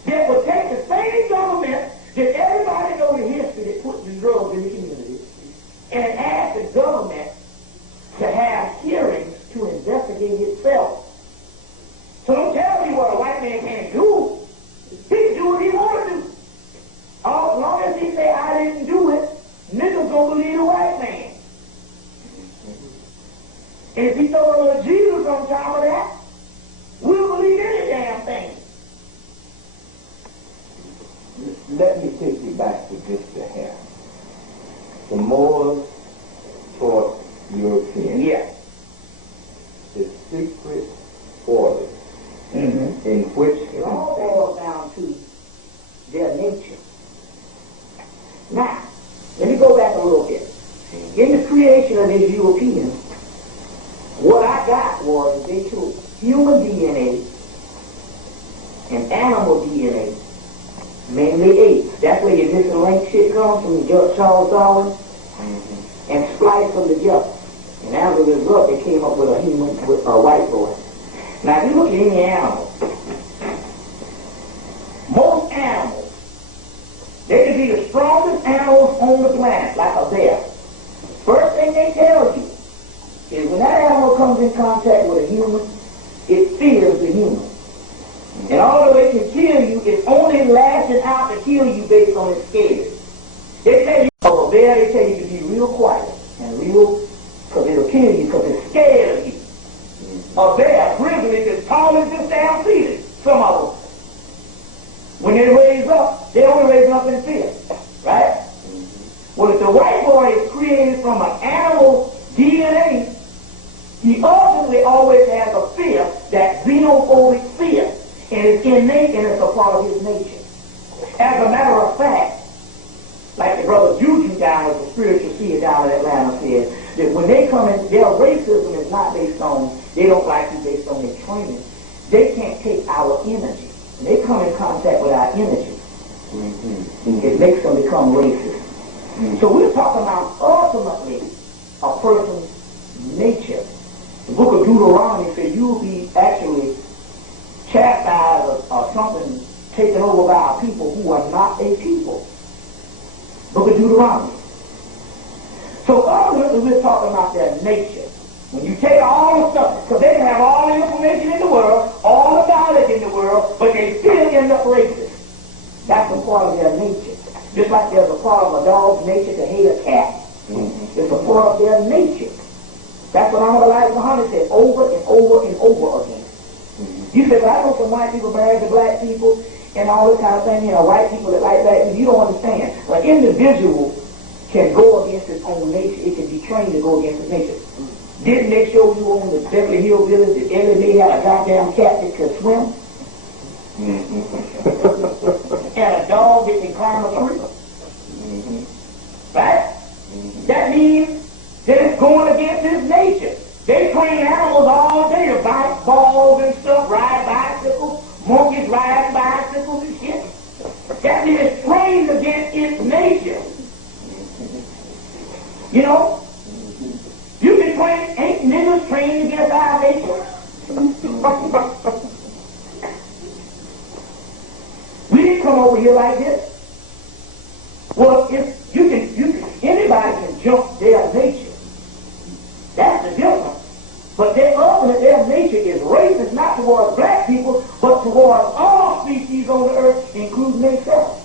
that would take the same government that everybody knows the history that put the drugs in the community and ask the government to have hearings to investigate itself. So don't tell me what a white man can't do. He can do what he wants to do. As long as he say, I didn't do it, niggas gonna believe the white man. And if he throw a little Jesus on top of that, we'll believe any damn thing. Let me take you back to just a hair. The Moors taught Europeans. Yeah. The secret orders in which it all boils down to their nature. Now, let me go back a little bit. In the creation of these Europeans, what I got was they took human DNA and animal DNA, mainly apes. That's where your missing link shit comes from, Charles Darwin, and spliced them together. And as a result, they came up with a human, with a white boy. Now, if you look at any animal, most animals, they can be the strongest animals on the planet, like a bear. First thing they tell you is when that animal comes in contact with a human, it fears the human. And although it can kill you, it's only lashing out to kill you based on its scale. They tell you, of a bear, they tell you to be real quiet and real, because it'll kill you because it's scared of you. A bear, grizzly, is as tall as this damn ceiling, some of them. When they raise up, they only raise up in fear, right? Well, if the white boy is created from an animal DNA, he ultimately always has a fear, that xenophobic fear, and it's innate and it's a part of his nature. As a matter of fact, like the brother Juju down at the spiritual seer down in Atlanta said, that when they come in, their racism is not based on, they don't like you based on their training. They can't take our energy. When they come in contact with our energy, it makes them become racist. So we're talking about ultimately a person's nature. The book of Deuteronomy says you'll be actually chastised or something taken over by a people who are not a people. Book of Deuteronomy. So ultimately we're talking about their nature. When you take all the stuff, because they can have all the information in the world, all the knowledge in the world, but they still end up racist. That's a part of their nature. Just like there's a part of a dog's nature to hate a cat. It's a part of their nature. That's what Honorable Elijah Muhammad said over and over and over again. You say, well, I know some white people married to black people and all this kind of thing, white people that like black people. You don't understand. An individual can go against his own nature. It can be trained to go against his nature. Didn't they show you on the Beverly Hillbillies that Ellie Mae had a goddamn cat that could swim? And a dog that can climb a tree? Right? That means that it's going against its nature. They train animals all day to bite balls and stuff, ride bicycles, monkeys ride bicycles and shit. That means it's trained against its nature. You know? You can train, ain't niggas trained against our nature? We didn't come over here like this. Well, if anybody can jump their nature. That's the difference. But their nature is racist, not towards black people, but towards all species on the earth, including themselves.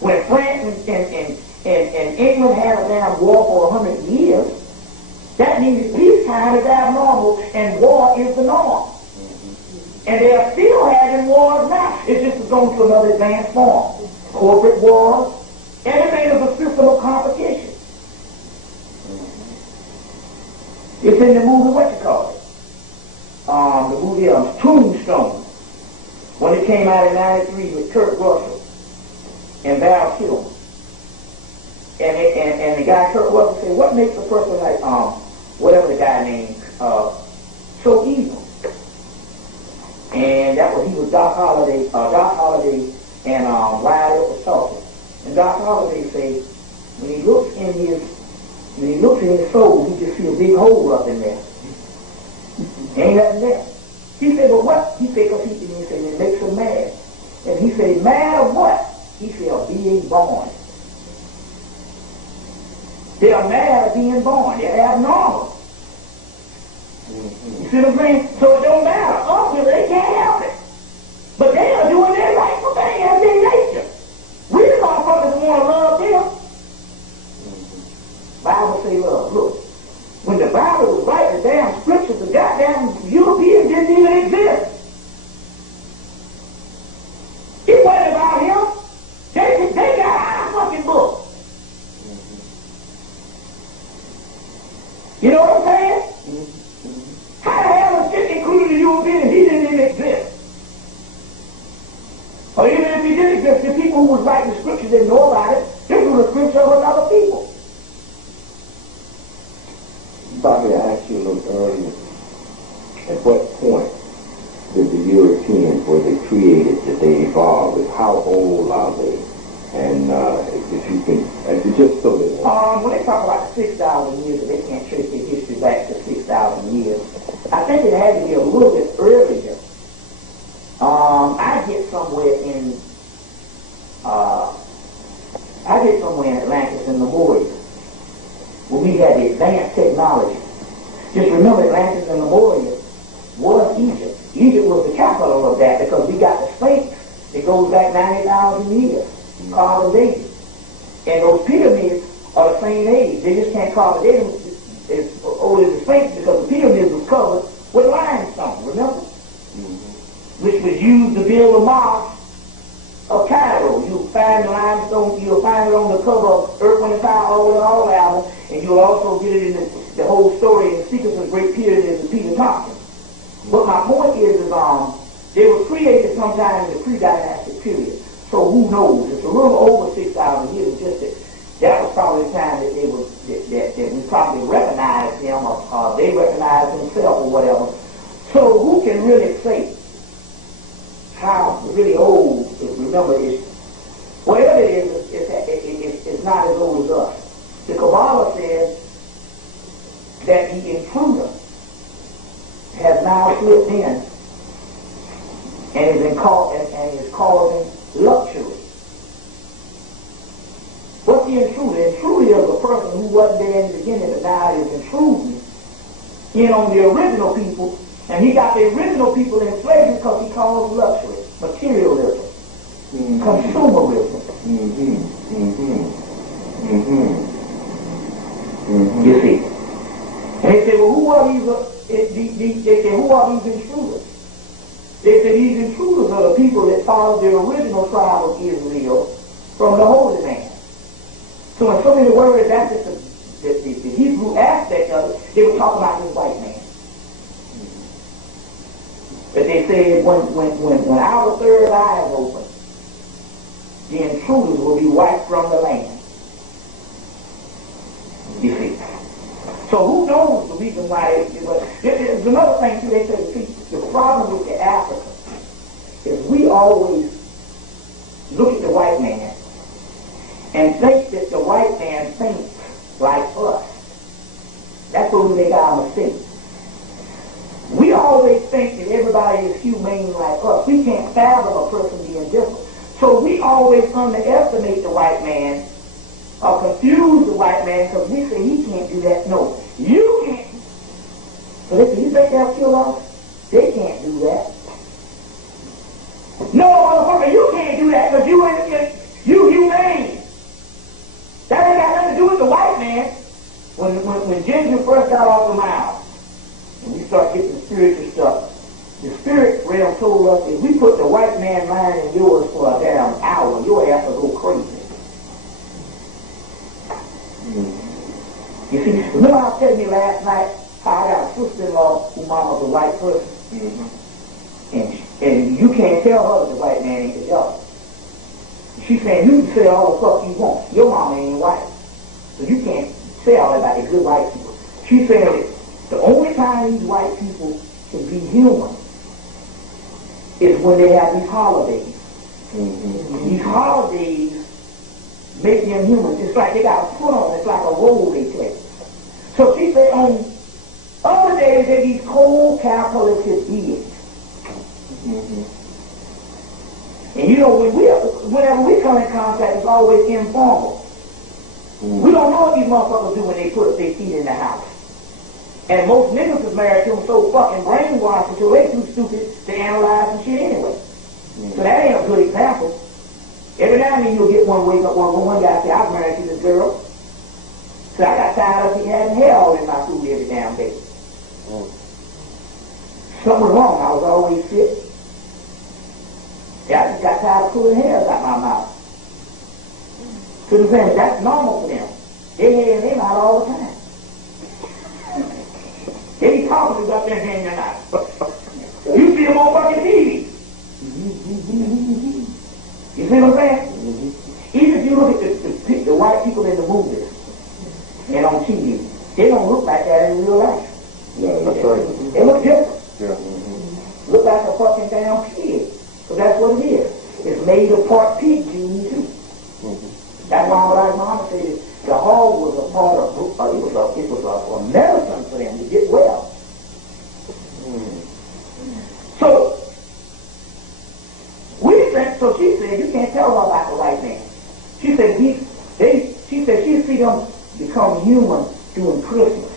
When France and England had a damn war for 100 years, that means peacetime is abnormal and war is the norm. And they are still having wars now. It's just going to another advanced form. Corporate wars, everything is a system of competition. It's in the movie, what you call it? The movie Tombstone. When it came out in 93 with Kurt Russell and Val Kilmer. And the guy Kurt Russell said, what makes a person like, whatever the guy named, so evil? And he was Doc Holliday and Wyatt Earp was talking. And Doc Holliday said, when he looks in his soul, he just sees a big hole up in there. Ain't nothing there. He said, but what? He said, because he said, it makes him mad. And he said, mad of what? He said, of being born. They are mad of being born. They're abnormal. You see what I'm saying? So it don't matter. Ultimately, they can't help it. But they are doing their rightful thing as their nature. We the motherfuckers want to love them. Bible say love. Look, when the Bible was writing the damn scriptures, the goddamn Europeans didn't even exist. It wasn't about him. They got our fucking book. You know what I'm saying? How the hell is shit included the European and he didn't even exist? Or even if he did exist, the people who was writing the scriptures didn't know about it. This was a scripture of another people. Bobby, I asked you a little earlier, at what point did the Europeans, were they created, did they evolve? How old are they? And if you can, just so that... When they talk about 6,000 years, they can't trace their history back to 6,000 years. I think it had to be a little bit earlier. I get somewhere in Atlantis and the Moorish, when we had the advanced technology. Just remember, Atlantis and the Moorish was Egypt. Egypt was the capital of that because we got the Sphinx. It goes back 90,000 years. Carved dated. And those pyramids are the same age. They just can't carve it as old as the Sphinx because the pyramids was covered with limestone, remember? Which was used to build the mosque of Cairo. You'll find the limestone, you'll find it on the cover of Earth, Wind, and Fire, all album, and you'll also get it in the whole story in the Secrets of the Great Pyramids of Peter Thompson. But my point is they were created sometime in the pre-dynastic period. So who knows? It's a little over 6,000 years. Just that was probably the time that that we probably recognized them, or they recognized themselves, or whatever. So who can really say how really old? Remember, whatever it is, it's not as old as us. The Kabbalah says that the intruder has now slipped in and is causing luxury. What's the intruder? The intruder is a person who wasn't there in the beginning, but now is intruding in on the original people, and he got the original people in slavery because he caused luxury, materialism, consumerism. You see? And they say, well, who are these intruders? They said these intruders are the people that followed the original tribe of Israel from the Holy Land. So in so many words, that's just the Hebrew aspect of it. They would talk about this white man. But they said when our third eye is open, the intruders will be wiped from the land. You see. So who knows the reason why there's another thing too. They say, see, the problem with the Africa is we always look at the white man and think that the white man thinks like us. That's where we make our mistake. We always think that everybody is humane like us. We can't fathom a person being different. So we always underestimate the white man or confuse the white man because we say he can't do that. No, you can't. So listen, you think they'll kill us? They can't do that. No, motherfucker, you can't do that because you humane. That ain't got nothing to do with the white man. When Ginger first got off the mound, and we start getting spiritual stuff, the spirit realm told us if we put the white man mind in yours for a damn hour, your ass will go crazy. You see, remember I was telling you last night how I got a sister-in-law who mama's a white person? And you can't tell her that the white man ain't the devil. She's saying you can say all the fuck you want. Your mama ain't white. So you can't say all that about the good white people. She's saying that the only time these white people can be human is when they have these holidays. These holidays make them human. It's like they got a foot on. It's like a role they play. So she said on other days they're these cold, calculative beings. And you know, whenever we come in contact, it's always informal. We don't know what these motherfuckers do when they put their feet in the house. And most niggas is married to them so fucking brainwashed until they too stupid to analyze and shit anyway. So that ain't a good example. Every now and then you'll get one wake up one guy say, I was married to this girl. So I got tired of having hair all in my food every damn day. Something was wrong. I was always sick. Yeah, I just got tired of pulling hairs out my mouth. So I'm saying that's normal for them. They hair in their mouth all the time. They be talking about their hair in their mouth. You see them on fucking TV. You see what I'm saying? Even if you look at the white people in the movies and on TV, they don't look like that in real life. Yeah, that's right. They look different. Yeah. Look like a fucking damn pig. So that's what it is. It's made of part pig gene too. That's why my mama said the hog was a part of it was a medicine for them to get well. So so she said you can't tell her about the white man. She said she said she'd see them become human during Christmas.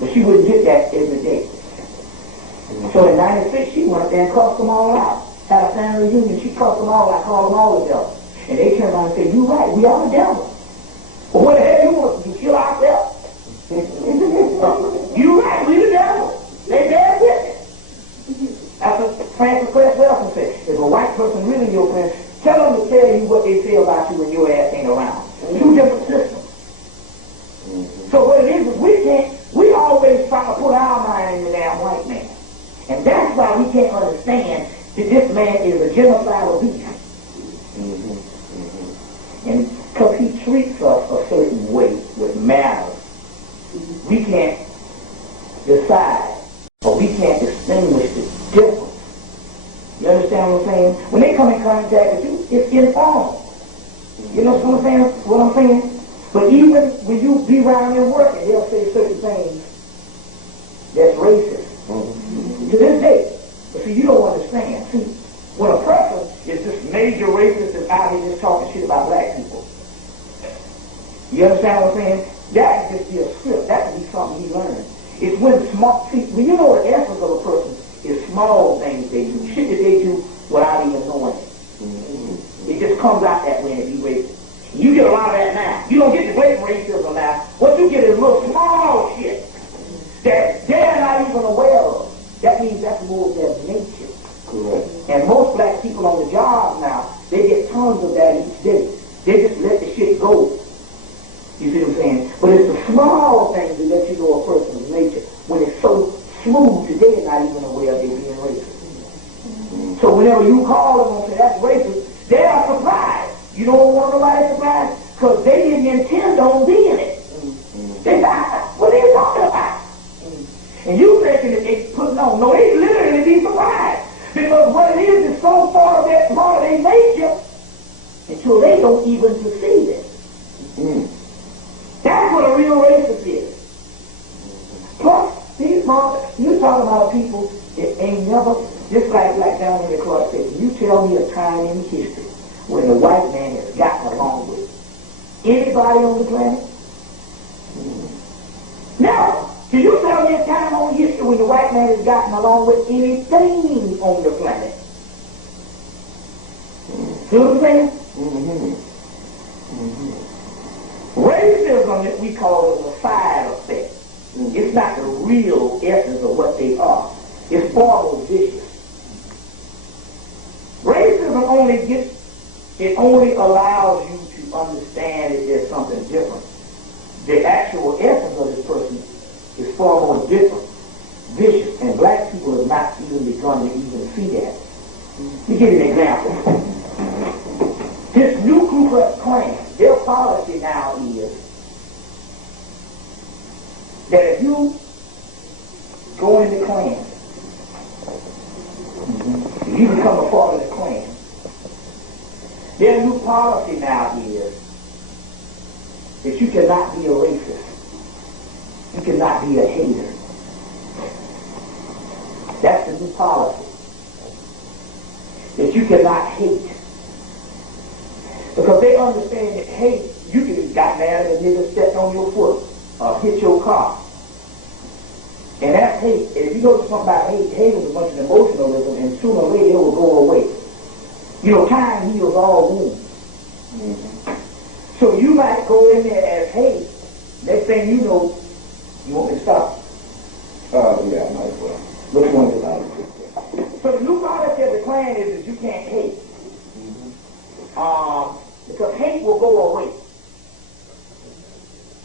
But she wouldn't get that every day. So in '96 she went up there and cussed them all out. Had a family reunion, she cussed them all out, called them all the devil. And they turned around and said, you right, we are the devil. But what the hell you want to do, kill ourselves? You right, we the devil. They bad with it. That's what Francis Cress Wilson said. If a white person really your friend, tell them to tell you what they say about you when your ass ain't around. Two different systems. So what it is we always try to put our mind in the damn white man. And that's why we can't understand that this man is a genocidal beast. And because he treats us a certain way with manners, we can't decide or we can't distinguish the difference. You understand what I'm saying? When they come in contact with you, it's informal. You know what I'm saying? But even when you be around there working, they'll say certain things that's racist. To this day. But see, you don't understand. See, when a person is this major racist that's out here just talking shit about black people, you understand what I'm saying? That could just be a script. That could be something he learned. It's when you know the essence of a person is small things they do, shit that they do without even knowing it. It just comes out that way and it be racist. You get a lot of that now. You don't get the blatant racism now. What you get is little small shit that they're not even aware of. That means that's more of their nature. Correct. And most black people on the job now, they get tons of that each day. They just let the shit go. You see what I'm saying? But it's the small things that let you know a person's nature. When it's so smooth today, they're not even aware they being racist. So whenever you call them and say that's racist, they are surprised. You don't want nobody surprised because they didn't intend on being it. They thought, what are you talking about? And you thinking that they putting on. No, they literally be surprised. Because what it is so far of that part of their nature until they don't even perceive it. That's what a real racist is. Plus, these marks, you talking about people that ain't never, just like down in the club said, you tell me a time in history when the white man has gotten along with anybody on the planet? Now, can you tell me a time on history when the white man has gotten along with anything on the planet? See what I'm saying? Racism that we call is a side effect. It's not the real essence of what they are. It's far more vicious. Racism only allows you to understand that there's something different. The actual essence of this person is far more different, vicious, and black people have not even begun to even see that. Let me give you an example. This new Ku Klux Klan, their policy now is that if you go in the Klan, if you become a part of the Klan, their new policy now is that you cannot be a racist. You cannot be a hater. That's the new policy. That you cannot hate. Because they understand that hate, you can get mad at a nigga stepped on your foot or hit your car. And that's hate. And if you know something about hate, hate is a bunch of emotionalism, and sooner or later it will go away. You know, time heals all wounds. So you might go in there as hate. Next thing you know, you want me to stop? Yeah, I might as well. Which one is it? So the new policy of the Klan is that you can't hate. Because hate will go away.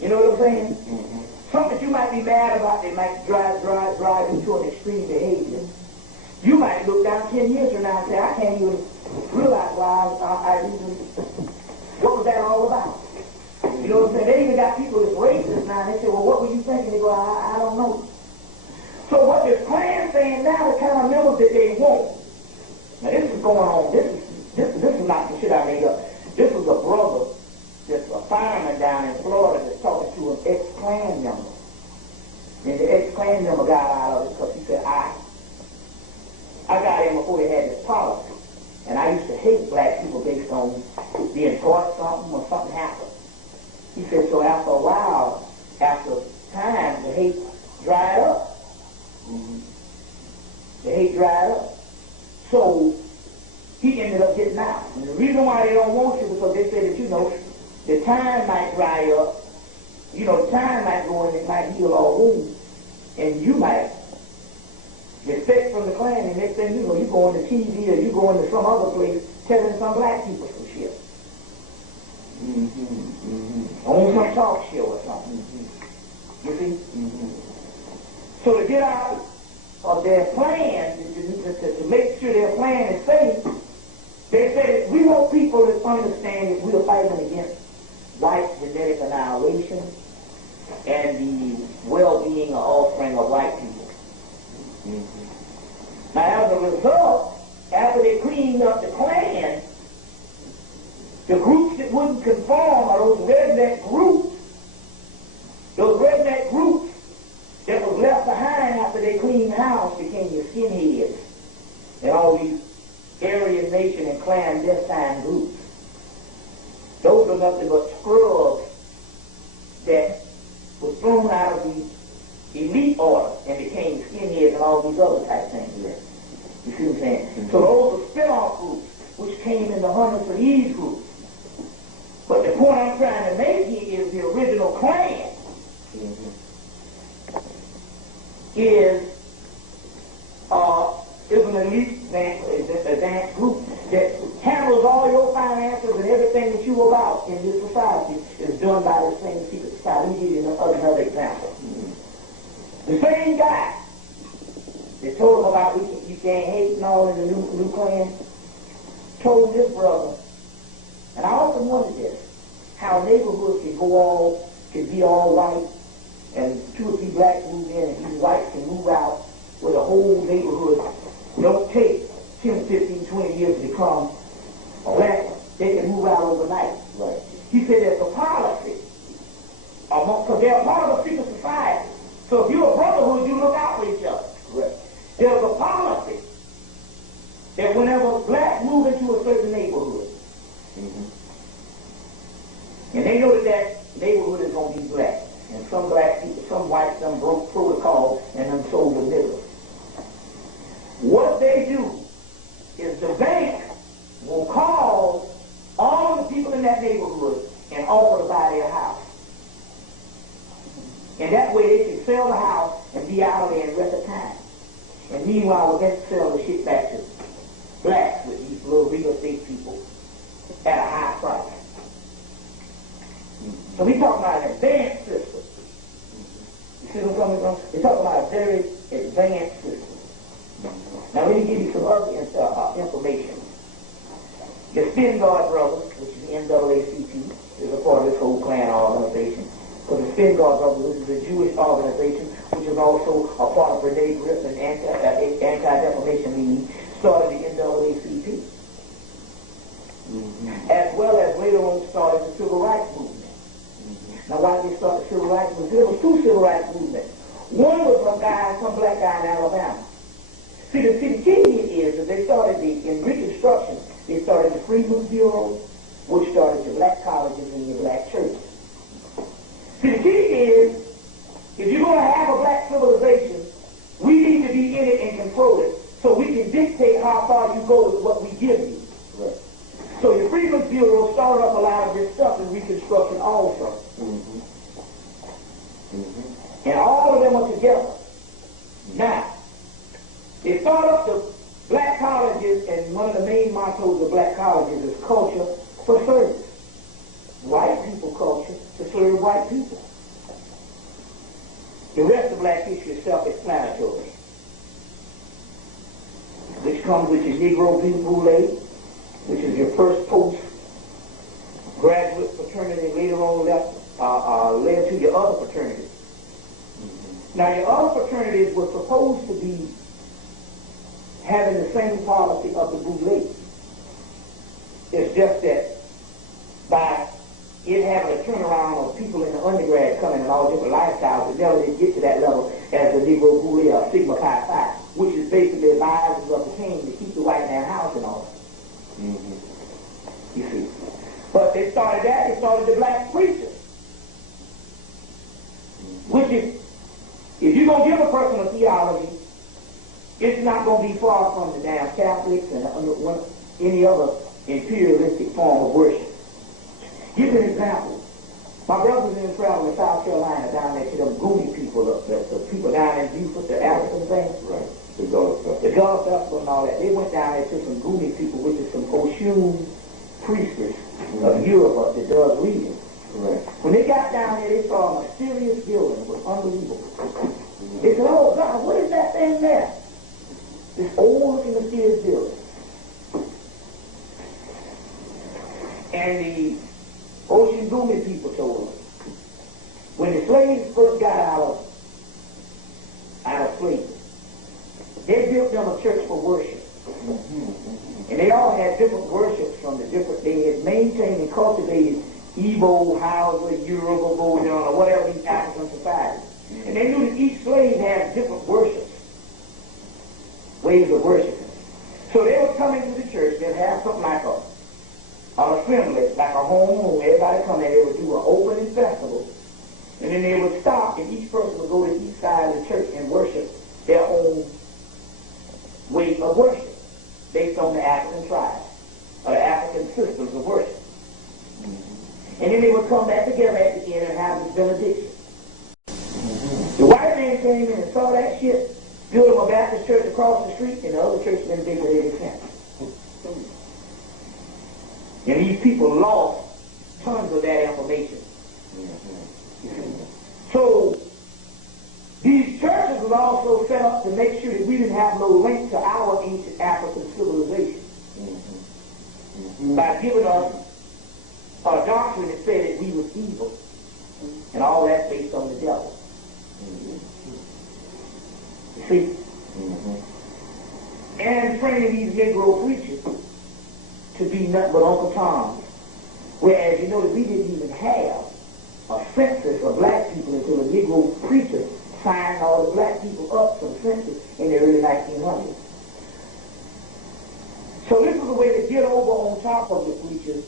You know what I'm saying? Something you might be mad about, they might drive into an extreme behavior. You might look down 10 years from now and say, I can't even realize why I even, what was that all about? You know what I'm saying? They even got people that's racist now, and they say, well, what were you thinking? They go, I don't know. So what this Klan saying now, the kind of members that they want. Now this is going on, this is not the shit I made up. This was a brother that's a fireman down in Florida that's talking to an ex-Klan member. And the ex-Klan member got out of it because he said, I got in before they had this policy. And I used to hate black people based on being taught something or something happened. He said, so after a while, after time, the hate dried up. The hate dried up. So he ended up getting out. And the reason why they don't want you is because they say that, you know, the time might dry up. You know, the time might go in, it might heal all wounds. And you might defect from the Klan, and next thing you know, you go on the TV or you go into some other place telling some black people some shit. On some talk show or something. You see? So to get out of their plan, to make sure their plan is safe, they said we want people to understand that we are fighting against white genetic annihilation and the well-being or offspring of white people. Now, as a result, after they cleaned up the Klan, the groups that wouldn't conform are those redneck groups that was left behind after they cleaned house became your skinheads and all these Aryan nation and clandestine groups. Those are nothing but scrubs that was thrown out of the elite order and became skinheads and all these other type things there. You see what I'm saying? So those are spin-off groups which came in the hundreds of these groups. But the point I'm trying to make here is the original Klan is an elite advanced group that handles handles all your finances and everything that you about in this society is done by the same secret society. Let me give you another example. The same guy that told him about you can't hate and all in the new clan told this brother, and I often wondered this, how neighborhoods can be all white, and 2 or 3 blacks move in, and these whites can move out, where the whole neighborhood don't take 10, 15, 20 years to become black. They can move out overnight. Right. He said there's a policy, because they're part of a secret society. So if you're a brotherhood, you look out for each other. Right. There's a policy that whenever blacks move into a certain neighborhood, and they know that neighborhood is going to be black, and some black people, some whites, some broke protocol, and them sold the nigger. What they do is the bank will call all the people in that neighborhood and offer to buy their house. And that way they can sell the house and be out of there in record time. And meanwhile, we're going to sell the shit back to blacks with these little real estate people at a high price. So we talking about an advanced system. You see where I'm coming from? We're talking about a very advanced system. Now let me give you some other information. The Spin Guard Brothers, which is the NAACP, is a part of this whole Klan organization. So the Spin Guard Brothers, which is a Jewish organization, which is also a part of Renee Griff and Anti-Defamation League, started the NAACP. As well as later on started the Civil Rights Movement. Now why did they start the Civil Rights Movement? There was 2 Civil Rights Movements. One was some black guy in Alabama. See, the key is that they started in Reconstruction, they started the Freedmen's Bureau, which started the black colleges and the black churches. See, the key is, if you're going to have a black civilization, we need to be in it and control it, so we can dictate how far you go with what we give you. Right. So the Freedmen's Bureau started up a lot of this stuff in Reconstruction also. And all of them are together. Now, they start up the black colleges, and one of the main mottos of black colleges is culture for service. White people culture to serve white people. The rest of black history is self-explanatory. Which comes with your Negro Boule, which is your first post-graduate fraternity, later on led to your other fraternities. Now, your other fraternities were supposed to be having the same policy of the Boule. It's just that by it having a turnaround of people in the undergrad coming in all different lifestyles, it never did get to that level as the Negro Boule or Sigma Pi Phi, which is basically advisors of the king to keep the white man house and all. You see. But they started the black preachers. Which is, if you're going to give a person a theology, it's not going to be far from the damn Catholics and any other imperialistic form of worship. Give you an example. My brothers in travel in South Carolina down there to them Goonie people, the people down in Beaufort, the African things. Right. The Gullah Festival. The Gullah Festival and all that. They went down there to some Goonie people, which is some Oshun priestess of Europe that does reading. Right. When they got down there, they saw a mysterious building. It was unbelievable. They said, "Oh God, what is that thing there?" This old-looking mysterious building. And the Ocean Goonie people told them, when the slaves first got out of slavery, they built them a church for worship. And they all had different worships from the different, they had maintained and cultivated Igbo, Hausa, Yoruba, Bojan, or whatever these African societies. And they knew that each slave had different worships, ways of worshiping. So they would come into the church, they'd have something like an assembly, like a home, everybody come there, they would do an opening festival, and then they would stop, and each person would go to each side of the church and worship their own way of worship, based on the African tribes, or the African systems of worship. And then they would come back together at the end and have this benediction. The white man came in and saw that shit, built him a Baptist church across the street, and the other church been bigger ever since. And these people lost tons of that information. So these churches were also set up to make sure that we didn't have no link to our ancient African civilization. By giving us a doctrine that said that we was evil. And all that's based on the devil. You see? And training these Negro preachers to be nothing but Uncle Toms. Whereas you know that we didn't even have a census of black people until the Negro preachers signed all the black people up for the census in the early 1900s. So this was a way to get over on top of the preachers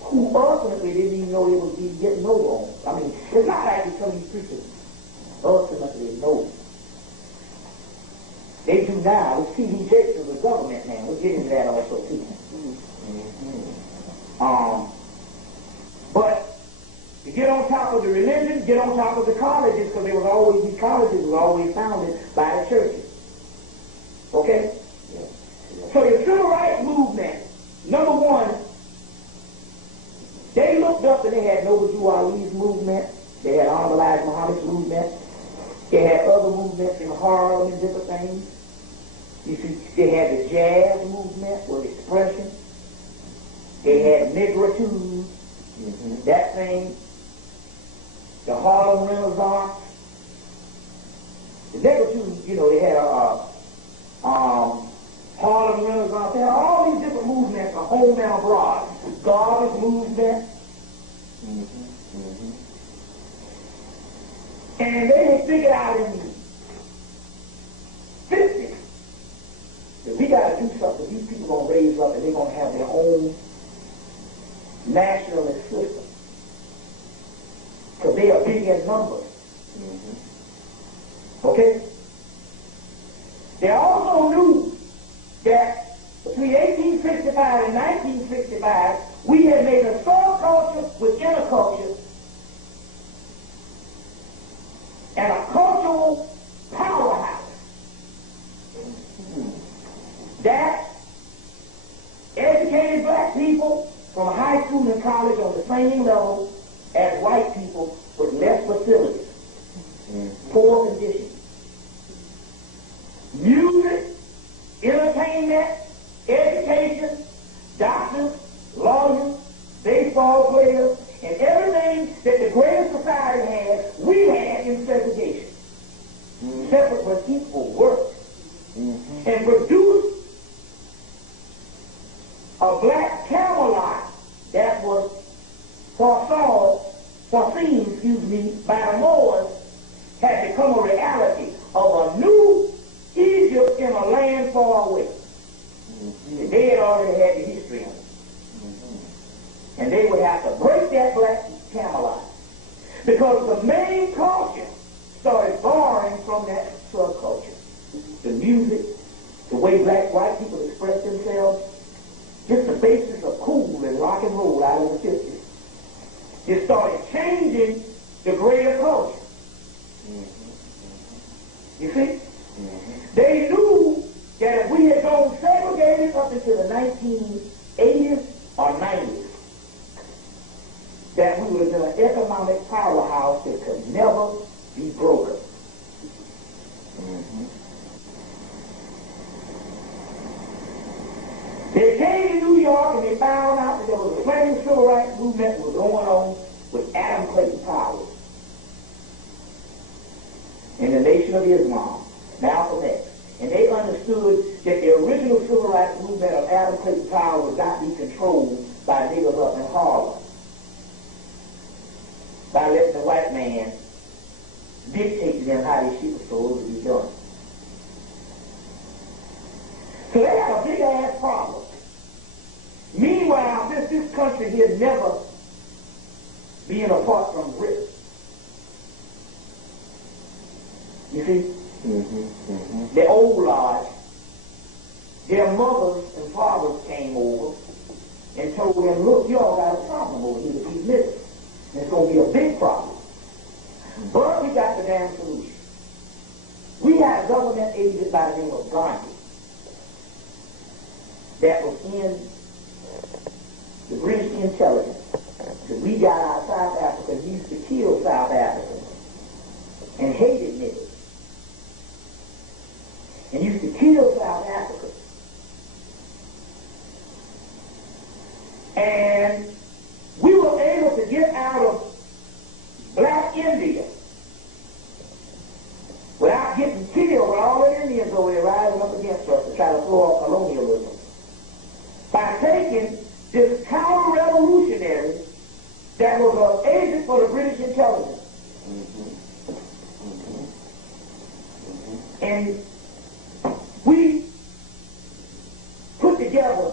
who ultimately didn't even know they was getting over on. I mean, it's not like some of these preachers ultimately know. They do now. We see these churches of the government now. We'll get into that also too. But to get on top of the religion, get on top of the colleges, because these colleges were always founded by the churches. Okay? So the civil rights movement, number one, they looked up and they had Noble Drew Ali's movement, they had Honorable Elijah Muhammad's movement, they had other movements in Harlem and different things. You see, they had the jazz movement with expression. They had negritude, that thing, the Harlem Renaissance. The negritude, you know, they had Harlem Renaissance. They had all these different movements, a home and abroad. Garbage movement. And they had figured out in the 50s that we got to do something. These people are going to raise up and they're going to have their own nationalist system. Because they are big in numbers. Okay? They also knew that between 1865 and 1965, we had made a subculture with interculture and a cultural powerhouse that educated black people from high school and college on the same level as white people with less facilities, poor conditions. Music, entertainment, education, doctors, lawyers, baseball players, and everything that the greatest society had, we had in segregation. Separate but equal work. And produced a black Camelot that was foreseen, by the Moors, had become a reality of a new Egypt in a land far away. And they had already had the history of it. And they would have to break that black Camelot. Because the main culture started borrowing from that subculture. The music, the way white people express themselves, just the basis of cool and rock and roll out of the 50s. It started changing the greater culture. You see? They knew that if we had gone segregated up into the 1980s or 90s, that we would have been an economic powerhouse that could never be broken. They came to New York and they found out that there was a plenty civil rights movement that was going on with Adam Clayton Powers in the Nation of Islam, Malcolm X. And they understood that the original civil rights movement of Adam Clayton Powers would not be controlled by niggas up in Harlem, by letting the white man dictate to them how this shit was supposed to be done. So they had a big ass problem. Meanwhile, this country here never being apart from Britain. You see? The old lodge, their mothers and fathers came over and told them, look, y'all got a problem over here with these niggas. And it's going to be a big problem. But we got the damn solution. We had a government agent by the name of Gandhi that was in the British intelligence. So we got our South Africans used to kill South Africans and hated niggas. And used to kill South Africans. And we were able to get out of black India without getting killed with all the Indians over there rising up against us to try to throw off colonialism. By taking this counter-revolutionary that was an agent for the British intelligence. And we put together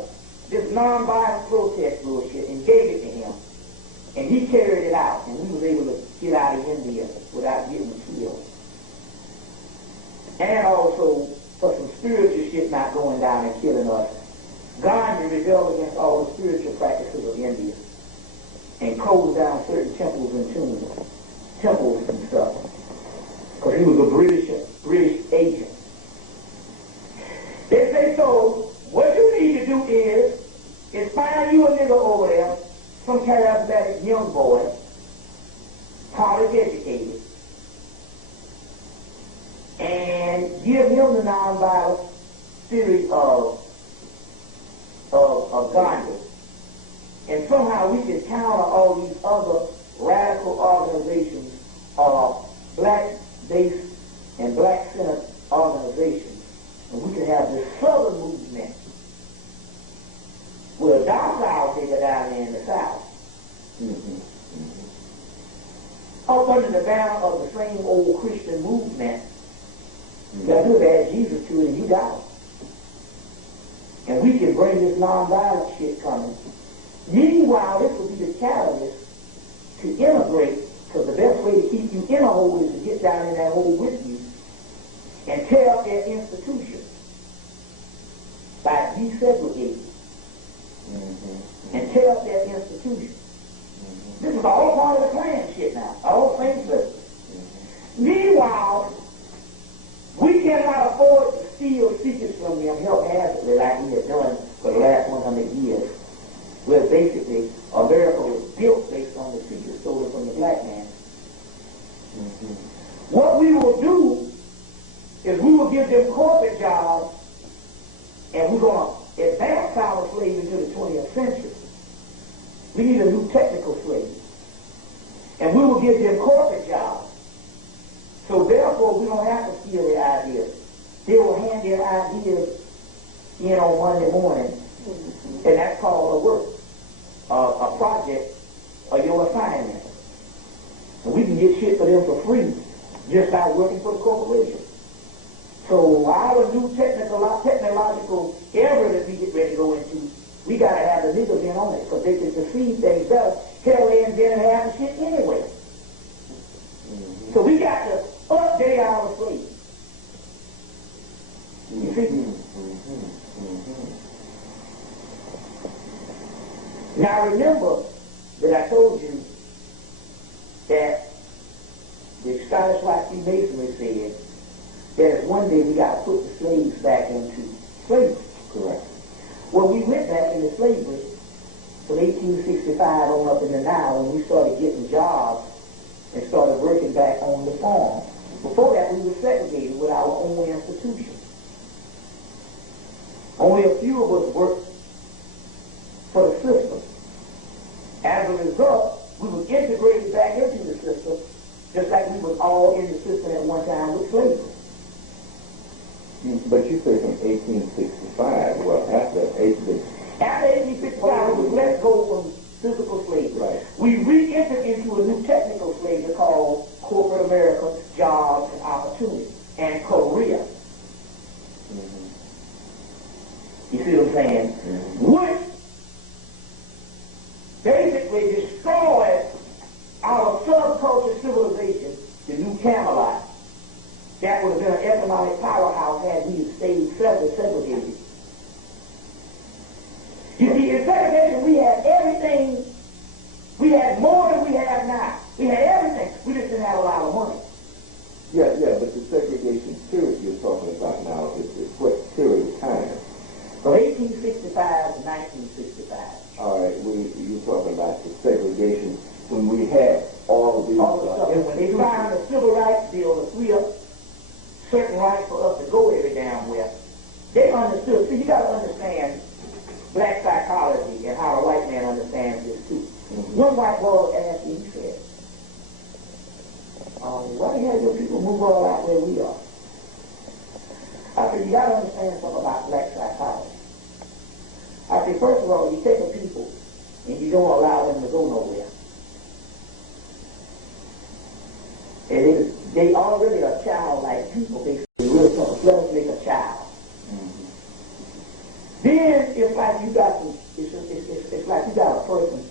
this non-violent protest bullshit and gave it to him. And he carried it out, and we was able to get out of India without getting killed. And also, for some spiritual shit not going down and killing us, Gandhi rebelled against all the spiritual practices of India and closed down certain temples and temples and stuff, because he was a British agent. They say, so what you need to do is find you a nigga over there, some charismatic young boy, college educated, and give him the nonviolent theory of Gandhi. And somehow we can counter all these other radical organizations of black-based and black-centered organizations. And we can have this southern movement with a docile nigga down there in the south. Up under the banner of the same old Christian movement. You got to add Jesus to it and you got it. And we can bring this nonviolent shit coming. Meanwhile, this will be the catalyst to integrate, because the best way to keep you in a hole is to get down in that hole with you and tear up their institutions by desegregating and tear up their institutions. This is all part of the Klan shit now, all same system. Meanwhile, we cannot afford to steal secrets from them haphazardly like we have done for the last 100 years, where basically America was built based on the secrets stolen from the black man. What we will do is we will give them corporate jobs, and we're going to advance our slave into the 20th century. We need a new technical slave. And we will give them corporate jobs. So therefore, we don't have to steal their ideas. They will hand their ideas in on Monday morning, and that's called a work, a project, or your assignment. And we can get shit for them for free just by working for the corporation. So our new technological era that we get ready to go into, we got to have the niggas in on it, because they can perceive things better. Hell, they invented half the shit anyway. So we got to update our slaves. You see? Now remember that I told you that the Scottish White Freemasonry said that one day we got to put the slaves back into slavery. Correct. Well, we went back into slavery from 1865 on up in the Nile when we started getting jobs and started working back on the farm. Before that, we were segregated with our own institutions. Only a few of us worked for the system. As a result, we were integrated back into the system, just like we was all in the system at one time with slavery. But you say from 1865, well, after 1865. After 1865, we was let go from physical slavery. Right. We re-entered into a new technical slavery called corporate America, jobs and opportunity, and Korea. You see what I'm saying? Which basically destroyed our subculture civilization, the new Camelot. That would have been an economic powerhouse had we stayed segregated. You see, in segregation we had everything. We had more than we have now. We had everything. We just didn't have a lot of money. Yeah, but the segregation period you're talking about now is what period of time? From 1865 to 1965. One white boy asked me, he said, why the hell do people move all out where we are? I said, you got to understand something about black psychology. I said, first of all, you take a people and you don't allow them to go nowhere. And they already are childlike people, basically. Real simple. Let us make a child. Then it's like you got some, it's like you got a person,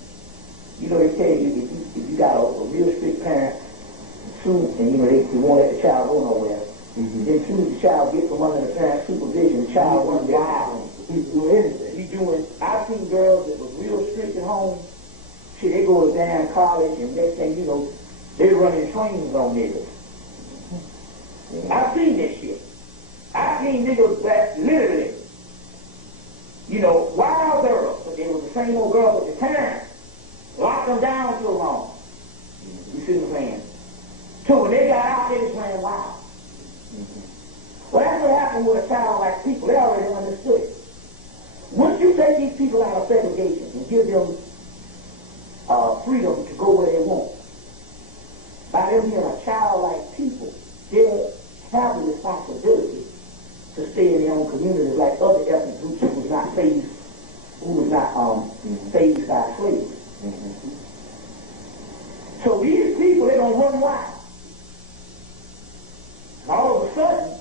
you know, they tell you if you got a real strict parent, soon, and you know, they won't let the child go nowhere. Then as soon as the child gets from under the parent's supervision, the child runs wild. He's doing anything. I've seen girls that was real strict at home. Shit, they go to damn college, and next thing you know, they running trains on niggas. I've seen this shit. I've seen niggas that literally, you know, wild girls, but they were the same old girls at the time. Locked them down too long. You see what I'm saying? So when they got out, they just ran wild. Well, that's what happened with a child like people. They already understood it. Once you take these people out of segregation and give them freedom to go where they want, by them being a childlike people, they'll have the responsibility to stay in their own communities like other ethnic groups who was not phased by slaves. So these people, they don't run wild. All of a sudden,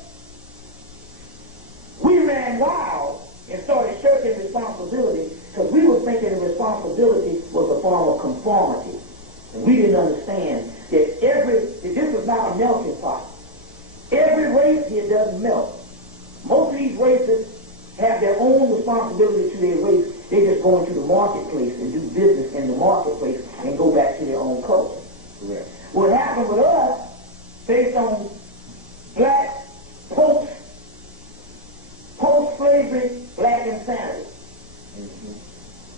we ran wild and started shirking responsibility because we were thinking the responsibility was a form of conformity. And we didn't understand that this was not a melting pot. Every race here doesn't melt. Most of these races have their own responsibility to their race. They just go into the marketplace and do business in the marketplace and go back to their own culture. Correct. What happened with us, based on black post-slavery black insanity,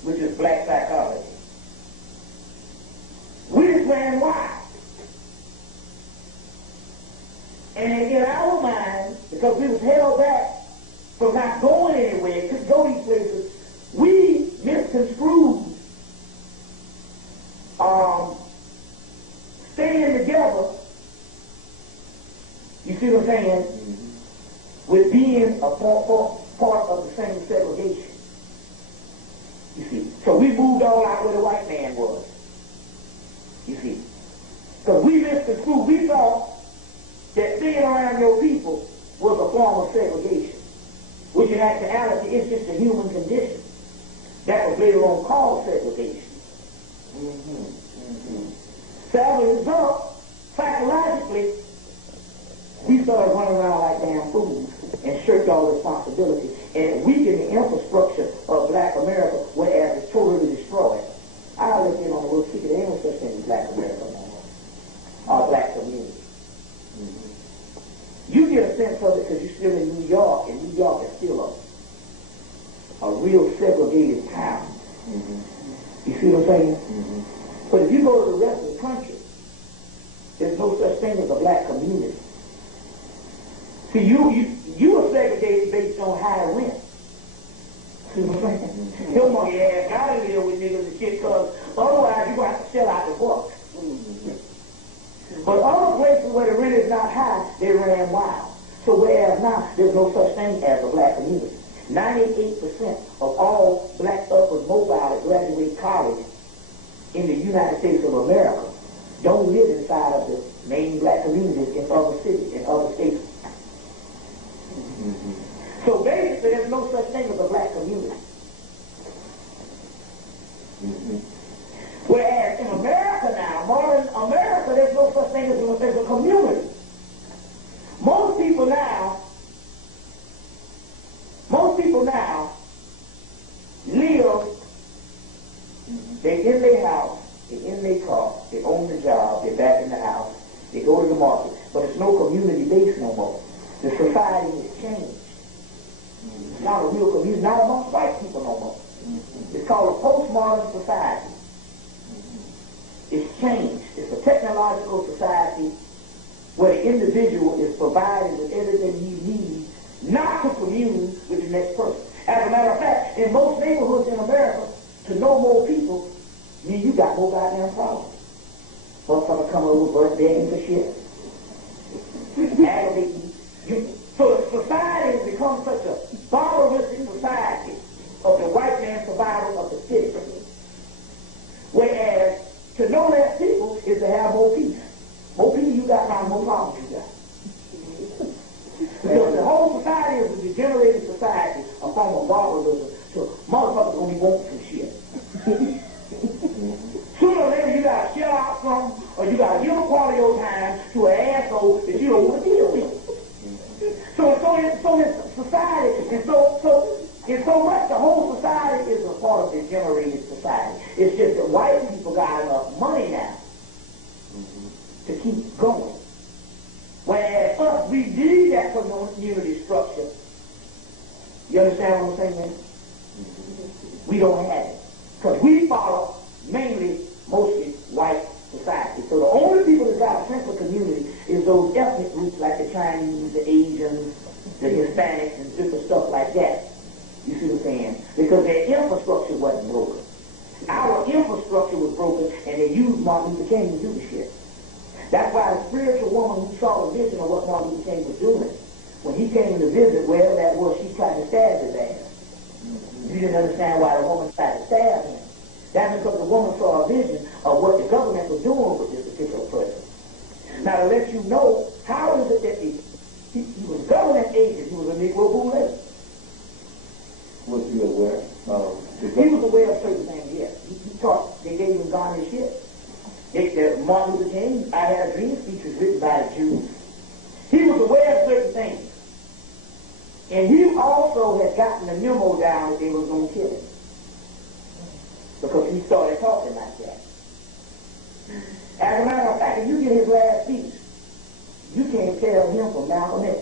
which is black psychology. We just ran wild. And in our minds, because we was held back from not going anywhere, couldn't go these places, we misconstrued staying together, you see what I'm saying, with being a part of the same segregation. You see. So we moved all out where the white man was. You see. Because we misconstrued, we thought that staying around your people was a form of segregation, which in actuality is just a human condition. That was later on called segregation. So as a result, psychologically, we started running around like damn fools and shirked all responsibility and weakened the infrastructure of black America, whereas it's totally destroyed. I'll let you in on a little secret. There ain't no such thing as black America no more. Or black community. You get a sense of it because you're still in New York, and New York is still a real segregated town. You see what I'm saying? But if you go to the rest of the country, there's no such thing as a black community. See, you are segregated based on high rent. See what I'm saying? Your monkey ass gotta live with niggas and shit, because otherwise you're going to have to sell out the books. But other places where the rent is not high, they ran wild. So whereas now, there's no such thing as a black community. 98% of all black upward mobile that graduate college in the United States of America don't live inside of the main black communities in other cities, in other states. So basically, there's no such thing as a black community. Whereas in America now, modern America, there's no such thing as a community. Most people now live, they're in their house, they're in their car, they own the job, they're back in the house, they go to the market, but it's no community base no more. The society has changed. It's not a real community, not amongst white people no more. It's called a postmodern society. It's changed. It's a technological society where the individual is provided with everything he needs not to commune with the next person. As a matter of fact, in most neighborhoods in America, to know more people, You got more goddamn problems. Motherfucker come over, birth begging for shit. Aggravating you. So society has become such a barbaristic society of the white man survival of the city. Whereas to know less people is to have more peace. More people you got, around more problems you got. Because the whole society is a degenerated society, a form of barbarism. So motherfuckers gonna be wanting some shit. Sooner or later you gotta shell out from, or you gotta give a part of your time to an asshole that you don't want to deal with. So in society, and so much the whole society is a part of degenerated society. It's just that white people got enough money now to keep going. Whereas us, we need that community structure. You understand what I'm saying, man? We don't have it. Because we follow mainly, mostly white society. So the only people that got a sense of community is those ethnic groups like the Chinese, the Asians, the Hispanics, and different stuff like that. You see what I'm saying? Because their infrastructure wasn't broken. Our infrastructure was broken, and they used Martin Luther King to do the shit. That's why the spiritual woman who saw the vision of what Martin Luther King was doing, when he came to visit, wherever that was, she tried to stab his ass. You didn't understand why the woman tried to stab him. That's because the woman saw a vision of what the government was doing with this particular person. Now, to let you know, how is it that he was a government agent, he was a Negro bootlegger. Was he aware of the He was aware of certain things, yes. He taught, they gave him garnish shit. Martin Luther King, I Had a Dream speech was written by the Jews. He was aware of certain things. And he also had gotten the memo down that they were going to kill him. Because he started talking like that. As a matter of fact, if you get his last speech, you can't tell him from Malcolm X.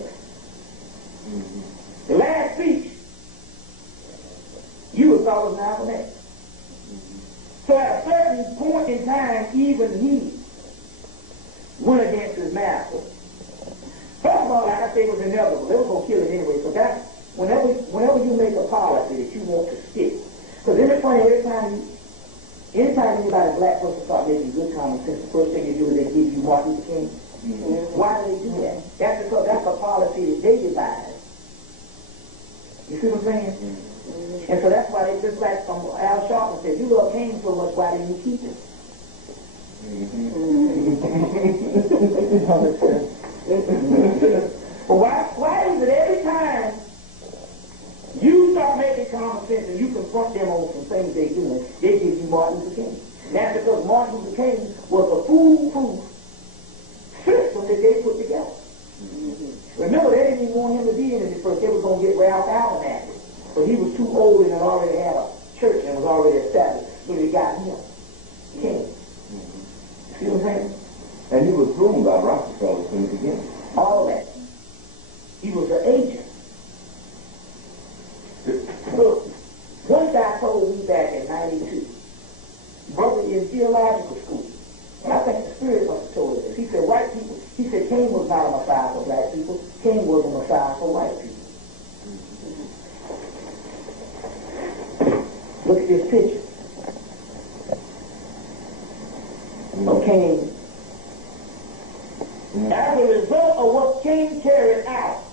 The last speech, you would thought was Malcolm X. So at a certain point in time, even he went against his master. First of all, like I said, it was inevitable. They were going to kill him anyway. So that's, whenever you make a policy that you want to stick, because anytime anybody black person start making good common sense, the first thing they do is they give you Martin Luther King. Why do they do that? That's because that's a policy that they devised. You see what I'm saying? And so that's why they just like Al Sharpton said, you love King so much, why didn't you keep it? But why is it every time you start making common sense and you confront them on some things they do, they give you Martin Luther King? That's because Martin Luther King was a foolproof system that they put together. Remember, they didn't even want him to be in it at first. They was going to get Ralph Allen at it. But he was too old and had already had a church and was already established. So they got him. King. See what I'm saying? And he was groomed by Rockefeller from the beginning. All that. He was an agent. Look, one guy told me back in 92, brother in theological school, and I think the Spirit must have told us this. He said, white people, he said King was not a Messiah for black people. King was a Messiah for white people. Look at this picture of King. As a result of what King carried out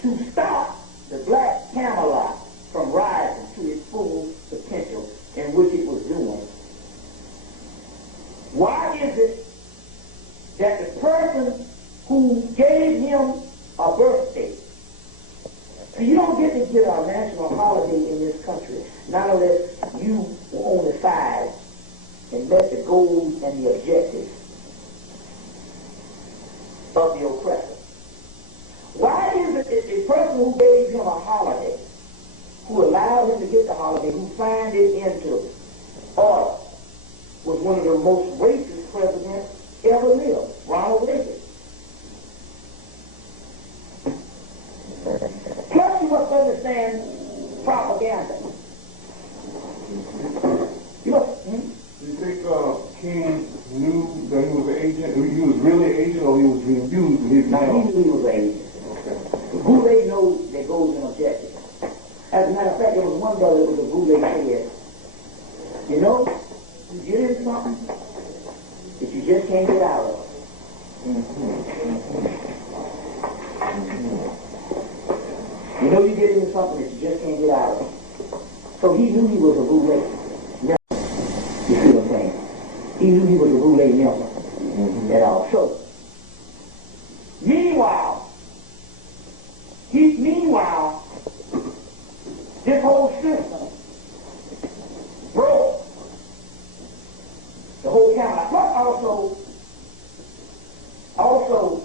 to stop the black Camelot from rising to its full potential in which it was doing, why is it that the person who gave him a birthday, so you don't get to get a national holiday in this country, not unless you were on the side and met the goals and the objectives of the oppressor. Why is it that the person who gave him a holiday, who allowed him to get the holiday, who signed it into order, was one of the most racist presidents ever lived, Ronald Reagan? Plus, you must understand propaganda. You must. Do you think King knew that he was an agent? He was really an agent, or he was being used in his Now, name? he knew he was an agent. Goulet knows that goals and objectives. As a matter of fact, there was one brother that was a Goulet said, you know, something that you just can't get out of. You know you get into something that you just can't get out of. So he knew he was a boule. You see what I'm saying? He knew he was a boule member. And all. So, meanwhile, this whole system broke the whole county. Plus also,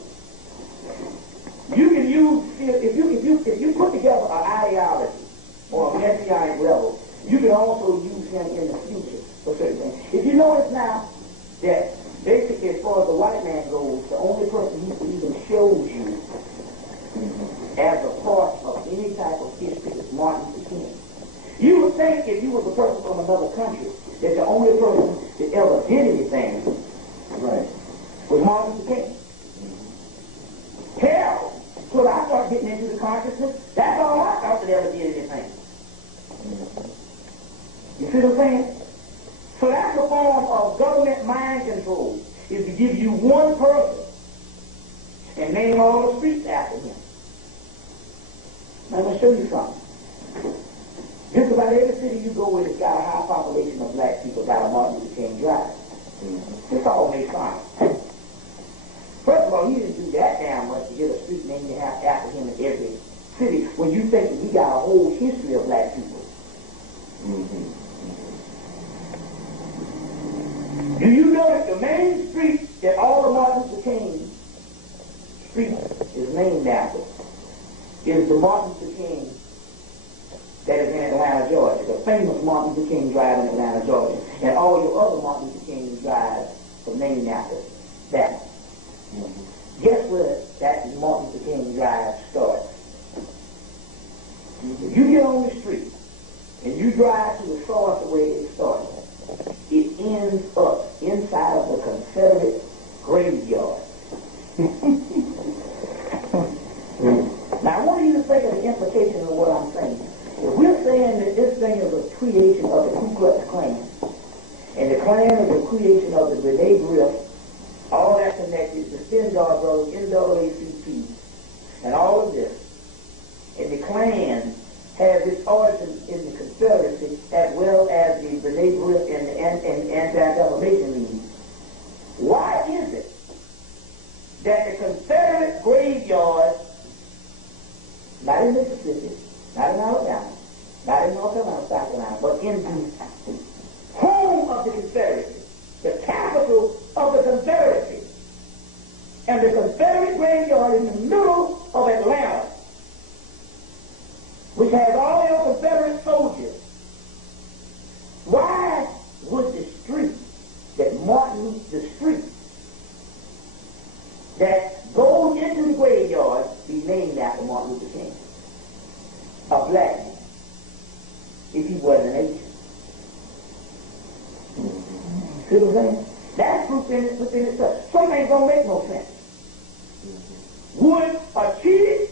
you can use, if you put together an ideology or a messianic level, you can also use him in the future for certain things. If you notice now that basically as far as the white man goes, the only person he even shows you as a part of any type of history is Martin Luther King. You would think if you was a person from another country that the only person that ever did anything was Martin Luther King. Hell, until I start getting into the consciousness, that's all I thought that ever did anything. You see what I'm saying? So that's a form of government mind control, is to give you one person and name all the streets after him. I'm going to show you something. Just about every city you go in that's got a high population of black people got a Martin Luther King Drive. This all makes sense. First of all, he didn't do that damn much to get a street named after him in every city when you think that he got a whole history of black people. Do you know that the main street that all of Martin Luther King Street is named after is the Martin Luther King that is in Atlanta, Georgia, the famous Martin Luther King Drive in Atlanta, Georgia, and all your other Martin Luther King Drives are named after that. Guess where that Martin Luther King Drive starts? If you get on the street and you drive to the source of where it starts, it ends up inside of the Confederate graveyard. Now, I want you to think of the implication of what I'm saying. If we're saying that this thing is a creation of the Ku Klux Klan, and the Klan is a creation of the Brene Griff, all that connected, the Stinjar Brothers, NAACP, and all of this, and the Klan has its origins in the Confederacy as well as the Brene Griff and the Anti-Defamation League. Why is it that the Confederate graveyard, not in Mississippi, not in Alabama, not in North Carolina, South Carolina, but in the home of the Confederacy, the capital of the Confederacy, and the Confederate graveyard in the middle of Atlanta, which has all your Confederate soldiers, why would the street that goes into the graveyard be named after Martin Luther King? A black man, if he wasn't an Asian. See what I'm saying? That's within itself. Some things don't make no sense. Would a cheated